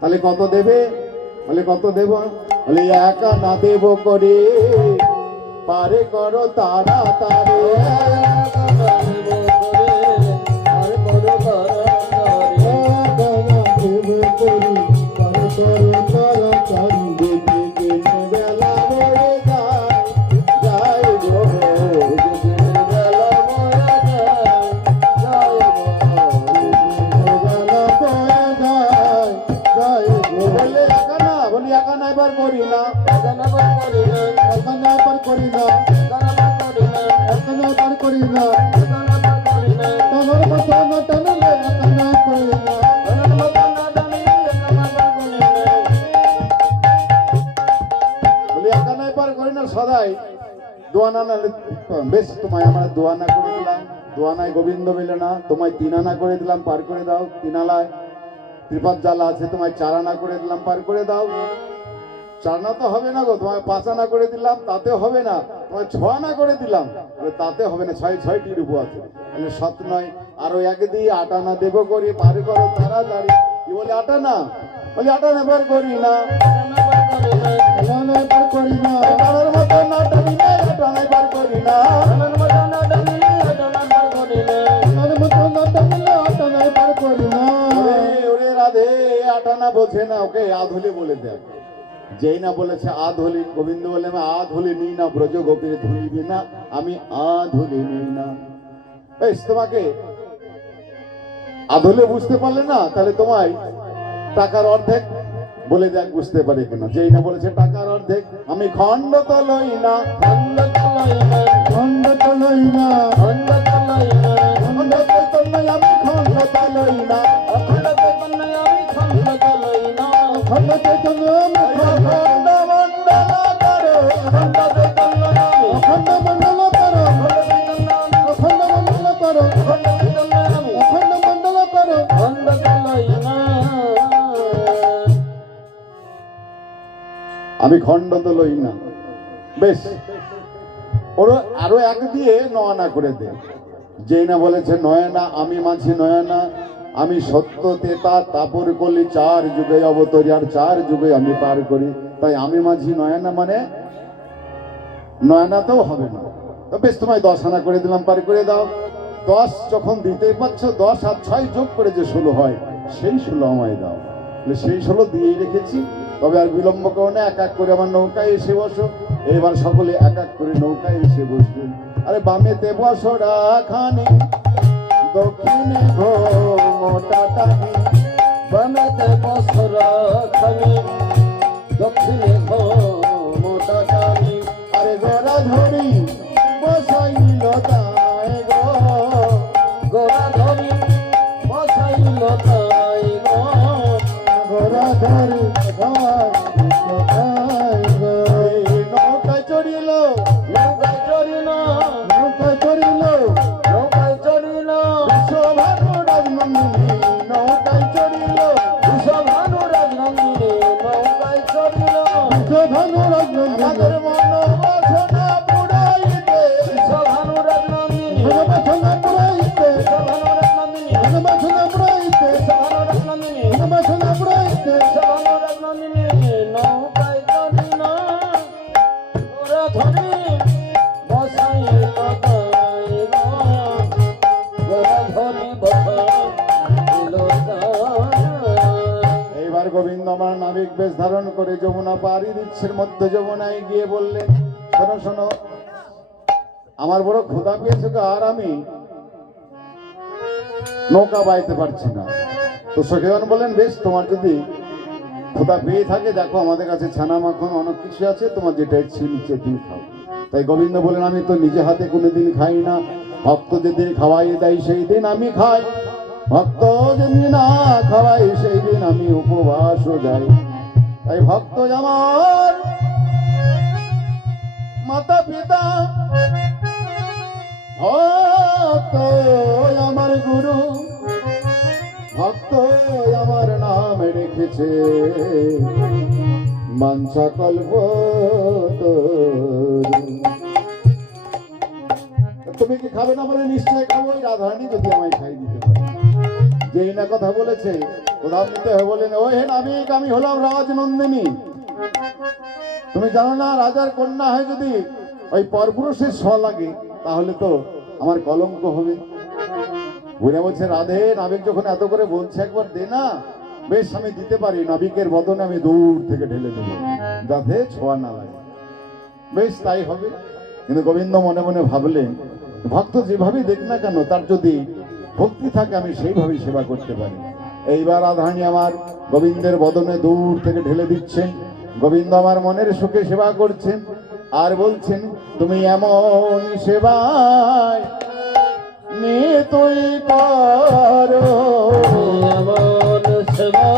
তাহলে কত দেবে? বলে কত দেব? বলে 1 আনা দেব করে, পারে করো তারা তারে, বেলা বয়ে যায়, যায় গো, বেলা বয়ে যায়, যায় গো। বললে 1 আনা, বলি 1 আনা এবার করি না, 1 আনা এবার করি না, 1 আনা এবার করি না, তোমার মতো না টানলে 1 আনা করি না। বলি 1 আনা এবার করি না, সদাই 2 আনা নালে বেশ, তোমায় আমরা 2 আনা করে দিলাম, 2 আনায় গোবিন্দ মিলে না, তোমায় 3 আনা করে দিলাম, পার করে দাও। 3 আনায় ত্রিপাত জ্বালা আছে, তোমায় 4 আনা করে দিলাম, পার করে দাও। 4 আনা তো হবে না গো, তোমায় 5 আনা করে দিলাম, তাতে হবে না। তোমায় 6 আনা করে দিলাম, বলে তাতে হবে না, 6টি রূপ আছে। তাহলে 7 নয়, আরো 1 দিয়ে 8 আনা দেব করি, পার করো তাড়াতাড়ি। কি বলে 8 আনা? বলি 8 আনা এবার করি না, 8 আনা এবার করি না, তার মতো না টানিলে 8 আনা এবার করি না, তার মতো না টানিলে 8 আনা এবার করি না। ওরে রাধে 8 আনা বোঝে না, ওকে আধুলি বলে দেয়। যেই না বলেছে আধুলি, গোবিন্দ বলে আমি আধুলি নিই না, ব্রজ গোপীর ধুলিবি না, আমি আধুলি নিই না। বেশ, তোমাকে আধুলি বুঝতে পারলে না, তাহলে তোমায় টাকার অর্ধেক বলে দেখ বুঝতে পারে কিনা। যেই না বলেছে টাকার অর্ধেক, আমি খণ্ড তো লই না, খণ্ড তো লই না, খণ্ড তো লই না, খণ্ড তো লই না, খণ্ড তো লই, আমি খণ্ড তো লই না, খণ্ড তো লই, আমি খণ্ড তো লই না, খণ্ড তো লই, খণ্ড মণ্ডল করো, খণ্ড তো লই, আমি খণ্ড মণ্ডল করো, খণ্ড মণ্ডল করো, খণ্ড তো লই, আমি খণ্ড মণ্ডল করো, খণ্ড তো লই না, আমি খণ্ড তো লই না। বেশ, ওর আরো 1 দিয়ে 9 আনা করে দে। যেই না বলেছে 9 আনা, আমি মাঝি 9 আনা, আমি সত্য তেতা তাপর কলি 4 যুগে অবতরি, আর 4 যুগে আমি পার করি, তাই আমি মাঝি 9 আনা মানে নয়নাতেও হবে না। তো বেশ, তোমায় 10 আনা করে দিলাম, পার করে দাও। 10 যখন দিতেই পারছো, 10 আর 6 যোগ করে যে 16 হয়, সেই 16 আমায় দাও। বলে, সেই 16 দিয়েই রেখেছি। তবে আর বিলম্ব করো না, এক এক করে আমার নৌকায় এসে বসো। এবার সকলে এক এক করে নৌকায় এসে বসবেন। আরে বামেতে বসো রাখানি, দক্ষিণে ঘো মোটা টানি। বামেতে বছর খানি, দক্ষিণে ঘো মোটা টানি। আরে গোরা ধরি বসাইল তাই গো, গোরা ধরি বসাইল তাই গো। গোরা ধরি বসাইল তাই গো। এই নৌকায় চড়িল, নৌকায় চড়িল, নৌকায় চড়িল নৌকায় চড়িল, বিশ্বভানু রাজনন্দিনী, নৌকায় চড়িল বিশ্বভানু রাজনন্দিনী, নৌকায় চড়িল। বিশ্বভানু রাজনন্দিনী। আমাদের মনোবাসনা পুরাইতে, বিশ্বভানু রাজনন্দিনী, মনোবাসনা পুরাইতে, বিশ্বভানু রাজনন্দিনী, মনোবাসনা পুরাইতে, বিশ্বভানু রাজনন্দিনী, মনোবাসনা পুরাইতে। বিশ্বভানু রাজনন্দিনী, নৌকায় চড়িল। গোরা ধরি বসাইল তাই গো, গোরা ধরি বসাইল তাই। এইবার গোবিন্দ আমার নাবিক বেশ ধারণ করে যমুনা পাড়ি দিচ্ছের মধ্যে যমুনায় গিয়ে বললেন, শোনো শোনো, আমার বড় ক্ষুধা পেয়েছে গো, আর আমি নৌকা বাইতে পারছি না। তো সখীগণ বললেন, বেশ, তোমার যদি ক্ষুধা পেয়ে থাকে, দেখো আমাদের কাছে ছানা মাখন অনেক কিছু আছে, তোমার যেটা ইচ্ছে নিচে তুমি খাও। তাই গোবিন্দ বলেন, আমি তো নিজে হাতে কোনোদিন খাই না, ভক্ত যেদিন খাওয়াই দেয় সেই দিন আমি খাই, ভক্ত যেদিন না খাওয়াই সেই দিন আমি উপবাসও যাই। তাই ভক্ত আমার মাতা পিতা, ভক্ত আমার গুরু, ভক্ত আমার নাম রেখেছে মানসা কল্প। তুমি কি খাবে না? বলে, নিশ্চয় খাবো, ওই রাধারানী যদি আমায় খাই দিতে পারে। যেই না কথা বলেছে, প্রধানমন্ত্রী হয়ে বললেন, ও হে নাবিক, আমি হলাম রাজনন্দিনী। তুমি জানো না, রাজার কন্যা হয় যদি ওই পরপুরুষের ছ লাগে, তাহলে তো আমার কলঙ্ক হবে। বুড়া বলছে, রাধে, নাবিক যখন এত করে বলছে, একবার দে না। বেশ, আমি দিতে পারি, নাবিকের বদনে আমি দূর থেকে ঢেলে দেবো, যাতে ছোঁয়া না লাগে। বেশ, তাই হবে। কিন্তু গোবিন্দ মনে মনে ভাবলেন, ভক্ত যেভাবেই দেখ না কেন, তার যদি ভক্তি থাকে, আমি সেইভাবেই সেবা করতে পারি। এইবার রাধারানী আমার গোবিন্দের বদনে দূর থেকে ঢেলে দিচ্ছেন। গোবিন্দ আমার মনের সুখে সেবা করছেন, আর বলছেন, তুমি এমন সেবায় নিতুই করো, এমন সেবা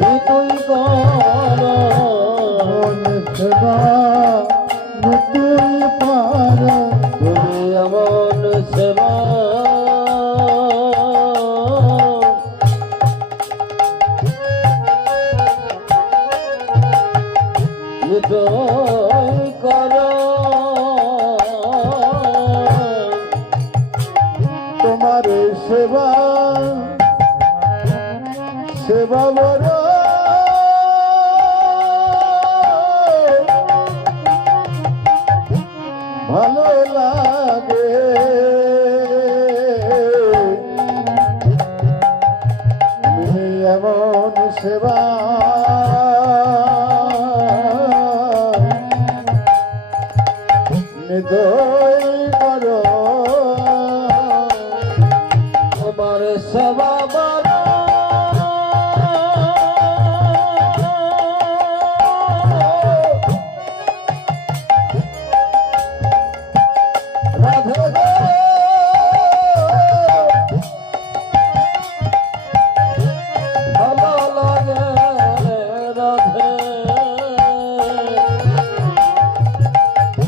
নিতুই করো, এমন সেবা নিতুই পারো। তুমি এমন সেবা নিতুই করো। তোমার সেবা, সেবা বড় ভালো লাগে। তুমি এমন সেবা নিদয় করো। তোমার সেবা বড় রাধে গো, ভালো লাগে রাধে।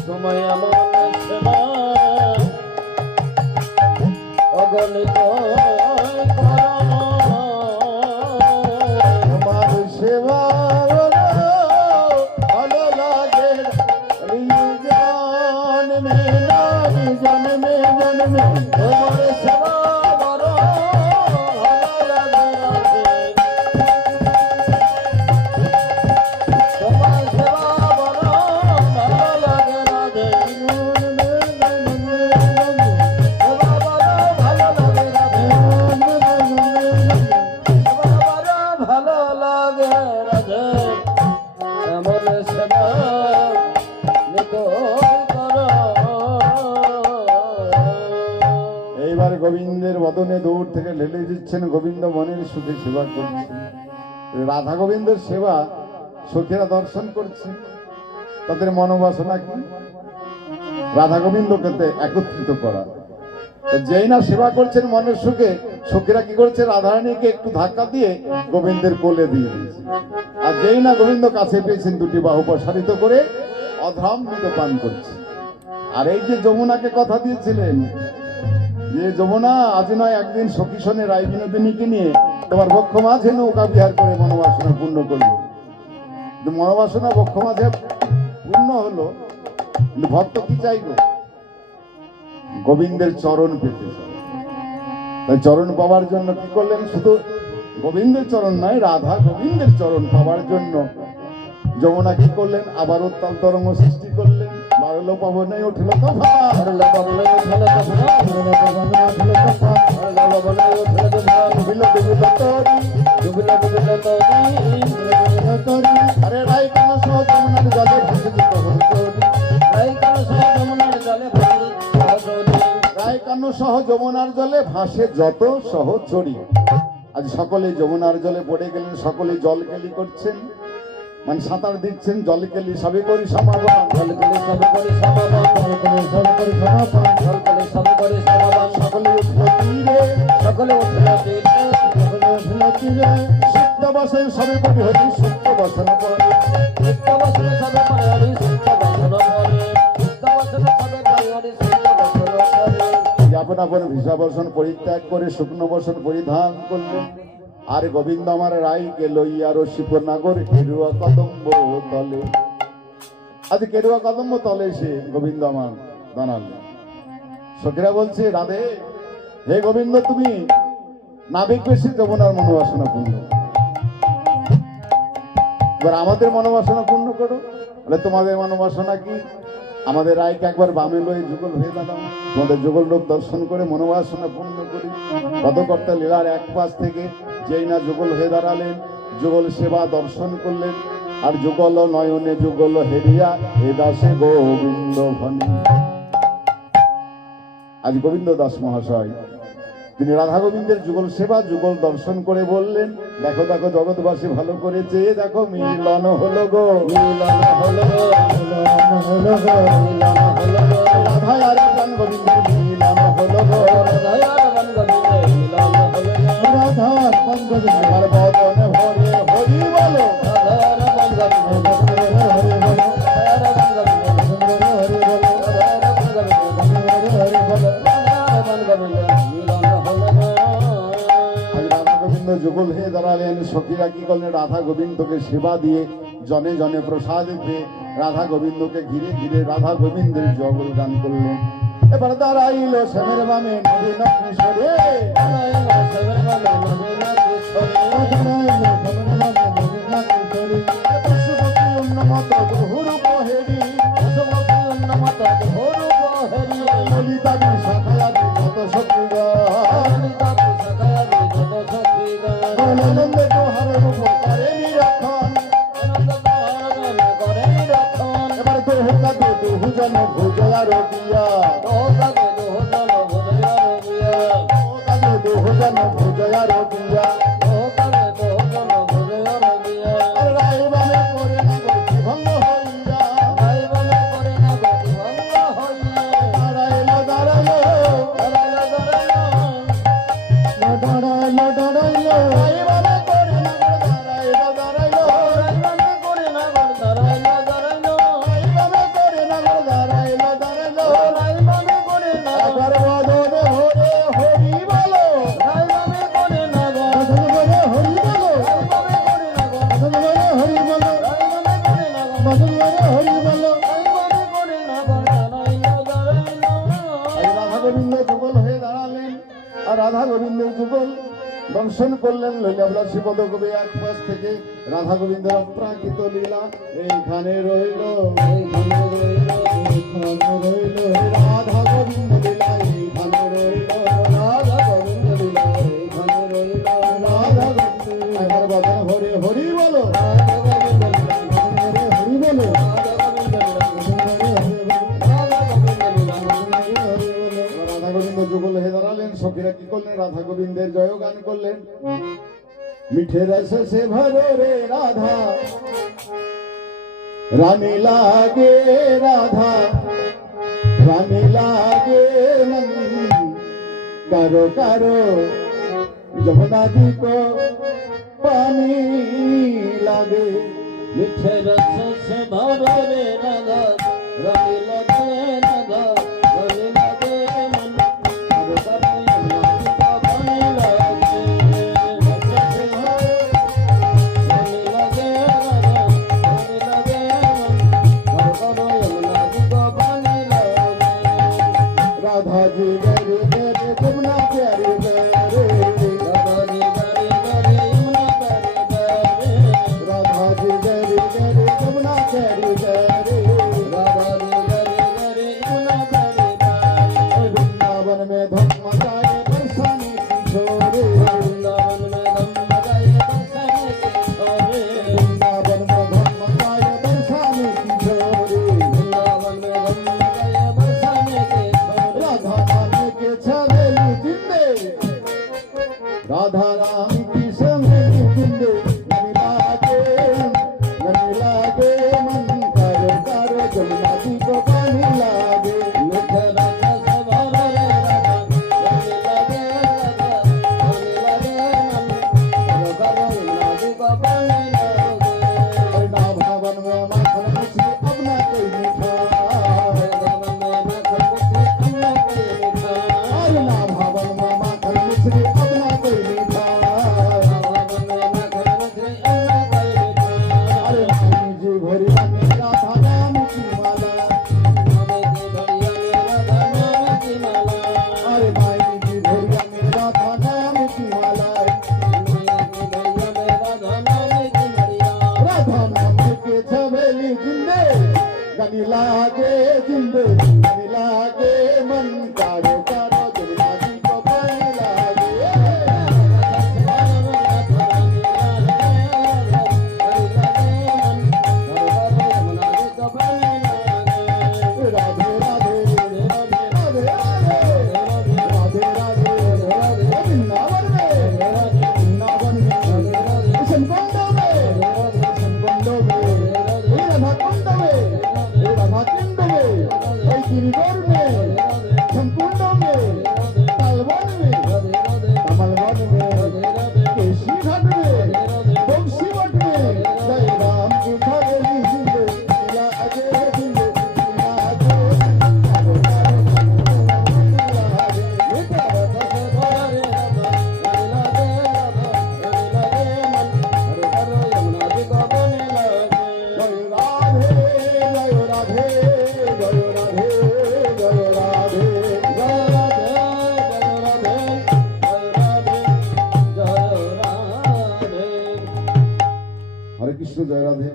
তোমায় এমন সেবা অগণিত করো। তোমার সেবা ভালো লাগে, জন্মে জন্মে জন্মে। তোমার সেবা বড় ভালো লাগে রাধে। তোমার সেবা বড় ভালো গোবিন্দের বদনে দূর থেকে ঢেলে দিচ্ছেন, গোবিন্দ মনের সুখে সেবা করছেন। রাধা গোবিন্দের সেবা সখীরা দর্শন করছে, তাদের মনোবাসনা কি? রাধা গোবিন্দকে একত্রিত করা। যেই না সেবা করছেন মনের সুখে, সখীরা কি করছে? রাধারানীকে একটু ধাক্কা দিয়ে গোবিন্দের কোলে দিয়ে দিয়েছে। আর যেই না গোবিন্দ কাছে পেয়েছেন, দুটি বাহু প্রসারিত করে অধরামৃত পান করছে। আর এই যে যমুনাকে কথা দিয়েছিলেন যে যমুনা আজ নয় একদিন সখী শোনে রায় বিনোদিনীকে নিয়ে তোমার বক্ষ মাঝে নৌকা বিহার করে মনোবাসনা পূর্ণ করবে। কিন্তু মনোবাসনা বক্ষ মাঝে পূর্ণ হলো, কিন্তু ভক্ত কি চাইব? গোবিন্দের চরণ পেতে চাই। তাই চরণ পাওয়ার জন্য কি করলেন? শুধু গোবিন্দের চরণ নয়, রাধা গোবিন্দের চরণ পাওয়ার জন্য যমুনা কি করলেন? আবার উত্তাল তরঙ্গ সৃষ্টি করলেন। বারলো পাবনে উঠল তফা, হরলা বাবলে উঠলে তফা, হরলা বাবলে উঠলে তফা, হরলা বাবলে উঠলে তফা, ডুবিল ডুবিল তরি, ডুবিলা ডুবিলা তরি, ডুবিলা তরি, আরে রাই কেন সহ যমুনার জলে ভেসে যেত হরচরি, রাই কালো সহ যমুনার জলে ভাসে সহচরি, রায় কানু সহ যমুনার জলে ভাসে যত সহচরি। আজ সকলে যমুনার জলে পড়ে গেলেন, সকলে জল কেলি করছেন, মানে সাঁতার দিচ্ছেন, জল কেলি সবে করি সমাগম, জলকলে সব করে সমাবান, জলকলে সব করে সমাবান, জলকলে সব করে সমাবান, সকলে উঠল তীরে, সকলে উঠল তীরে, সকলে উঠল তীরে, সিদ্ধ বসেন সবে করি হরি সুস্থ বসন করে, চিত্ত বসনে সবে করে হরি চিত্ত বসন করে, চিত্ত বসনে সবে করে হরি চিত্ত বসন করে। আপন আপন ভিসা বসন পরিত্যাগ করে শুকনো বসন পরিধান করলেন। আর গোবিন্দ আমার রাইকে লইয়া রশিপ নাগর কেরুয়া কদম্ব তলে। আজ কেরুয়া কদম্ব তলে এসে গোবিন্দ আমার দাঁড়ালেন। সখীরা বলছে, রাধে হে গোবিন্দ, তুমি নাবিক বেশি যমুনার মনোবাসনা পূর্ণ, এবার আমাদের মনোবাসনা পূর্ণ করো। বলে তোমাদের মনোবাসনা কি? আমাদের রায়কে একবার বামে লয়ে যুগল হয়ে দাঁড়াও, তোমাদের যুগল রূপ দর্শন করে মনোবাসনা পূর্ণ করি। পদকর্তা লীলার এক পাশ থেকে যেই না যুগল হয়ে দাঁড়ালেন, যুগল সেবা দর্শন করলেন। আর যুগল নয়নে যুগল হেরিয়া এ দাসে গোবিন্দ ভনে। আজ গোবিন্দ দাস মহাশয় তিনি রাধা গোবিন্দের যুগল সেবা যুগল দর্শন করে বললেন, দেখো দেখো জগৎবাসী ভালো করেছে, দেখো মিলন হলো গো, মিলন হলো গো, মিলন হলো গো, মিলন হলো গো, রাধা আর প্রাণ গোবিন্দের মিলন হলো গো, রাধার মন গোবিন্দে মিলন হলো গো, রাধার প্রাণ গোবিন্দ আমার বদনে ভরে হরি বলো, রাধার মন গোবিন্দে হরি হরি বলো, রাধার মন গোবিন্দে হরি হরি বলো, রাধার মন গোবিন্দে হরি বলো, রাধার মন গোবিন্দে মিলন হলো গো। আজ রাধা গোবিন্দ যুগল হয়ে দাঁড়ালেন। সখীরা কি করলেন? রাধা গোবিন্দকে সেবা দিয়ে জনে জনে প্রসাদ পেয়ে রাধা গোবিন্দকে ঘিরে ঘিরে রাধা গোবিন্দের জগল গান করলেন। এবার দাঁড়াইল শ্যামের বামে নবীন কিশোরে, পশুপতি উন্নমত ঘুরু পহেরি, ললিতাদি শাখায়াদি যত শক্তিগণ, আনন্দে তোহার রূপ করে নিরক্ষণ। এবার তোর হোকা দে দুজন ভুজয়া রবিয়া, হোকা দে দুজন ভুজয়া রবিয়া। আর রায় বামে করে না গতি ভঙ্গ হইয়া, দাঁড়াইলো দাঁড়াইলো দাঁড়াইলো, রায় বামে করে না দাঁড়াইলো দাঁড়াইলো, রায় বামে করে না দাঁড়াইলো দাঁড়াইলো। একবার বদনে ভরে হরি বলো, বদনে ভরে হরি বলো, বদনে ভরে হরি বলো, বদনে ভরে হরি বলো। আজ রাধা গোবিন্দ যুগল হয়ে দাঁড়ালেন। আর রাধা গোবিন্দের যুগল দর্শন করলেন। লীলাবিলাসী পদকবি এক পাশ থেকে রাধা গোবিন্দের অপ্রাকৃত লীলা এইখানে রইল, এইখানে রইল, রাধা গোবিন্দ লীলা এইখানে রইল, রাধা গোবিন্দ লীলা এইখানে রইল, রাধা গোবিন্দ। একবার বদন ভরে হরি বলো, হরি বলো, রাধা গোবিন্দ যুগল হয়ে দাঁড়ালেন। সখী কি করলেন? রাধা গোবিন্দের জয়গান করলেন। মিঠে রস সে ভরো রে রাধা, রানী লাগে রাধা, রানী লাগে মন, কারো কারো যमुना जी को पानी लागे। মিঠে রস সে ভরো রে রাধা, রানী লাগে রাধা, রানী লাগে মন, কারো কারো যमुना जी को पानी लागे। রানী লাগে রাধা, রানী লাগে মন, কারো কারো যमुना जी को पानी लागे। राधा जी गरे गरे जमुना प्यारी गरे, राधा जी गरे गरे यमुना प्यारी गरे, राधा जी गरे गरे जमुना प्यारी गरे। राधा जी गरे गरे यमुना प्यारी गरे। वृंदावन में धम मचाए बरसाने की छोरे, वृंदावन में धम मचाए बरसाने की छोरे, वृंदावन में धम मचाए बरसाने की छोरे। वृंदावन में धम मचाए बरसाने की छोरे। राधा राम के छवेली जिंदे, राधा राम की छवेली जिंदे, ननी लागे मन, करो करो जमुना जी को पानी लागे। मिठे रस से भरो रे राधा, रानी लागे राधा, रानी लागे मन, करो करो यमुना जी को पानी लागे। ना भवन में माखन मछली अपना कोई मीठा, वृंदावन में माखन मछली अपना कोई मीठा। अरे ना भवन में माखन मछली अपना कोई मीठा। वृंदावन में माखन मछली अपना कोई मीठा। अरे नानी जी भरिया में राधा नाम की माला, नामे की भरिया में राधा नाम की माला। अरे नानी जी भरिया में राधा नाम की माला। नामे की भरिया में राधा नाम की माला। राधा नाम के छवेली जिंदे, गनी लागे जिंदे, गनी लागे मन, कारो कारो जमुना जी को पानी लागे। राधे राधे राधे राधे राधे राधे वृंदावन में सनकुंडों में राधा कुंड में, राधा कुंड में, गिरिवर में, सनकुंडों में, तलवन में, कमलवन में, केशी घाट में, बंशी वट में, जय राम की छवेली जिंदे, लीला अजय जिंदे, लीला अजय जय राधे जय राधे जय राधे जय राधे। हरे कृष्ण जय राधे।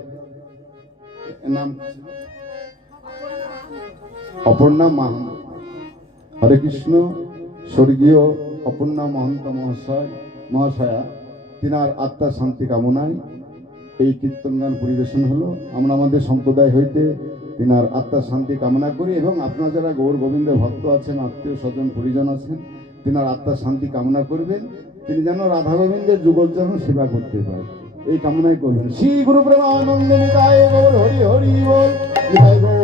नाम অপর্ণা মাহান্ত। হরে কৃষ্ণ। স্বর্গীয় অপর্ণা মাহান্ত মহাশয়া তিনার আত্মার শান্তি কামনায় এই কীর্তন গান পরিবেশন হলো। আমরা আমাদের সম্প্রদায় হইতে তিনার আত্মার শান্তি কামনা করি এবং আপনারা যারা গৌর গোবিন্দের ভক্ত আছেন, আত্মীয় স্বজন পরিজন আছেন, তিনার আত্মার শান্তি কামনা করবেন, তিনি যেন রাধা গোবিন্দের যুগোজ্জীবন সেবা করতে পারেন, এই কামনাই করবেন। শ্রী গুরু প্রেমানন্দে নিতাই গৌর হরি হরি বল। নিতাই গৌর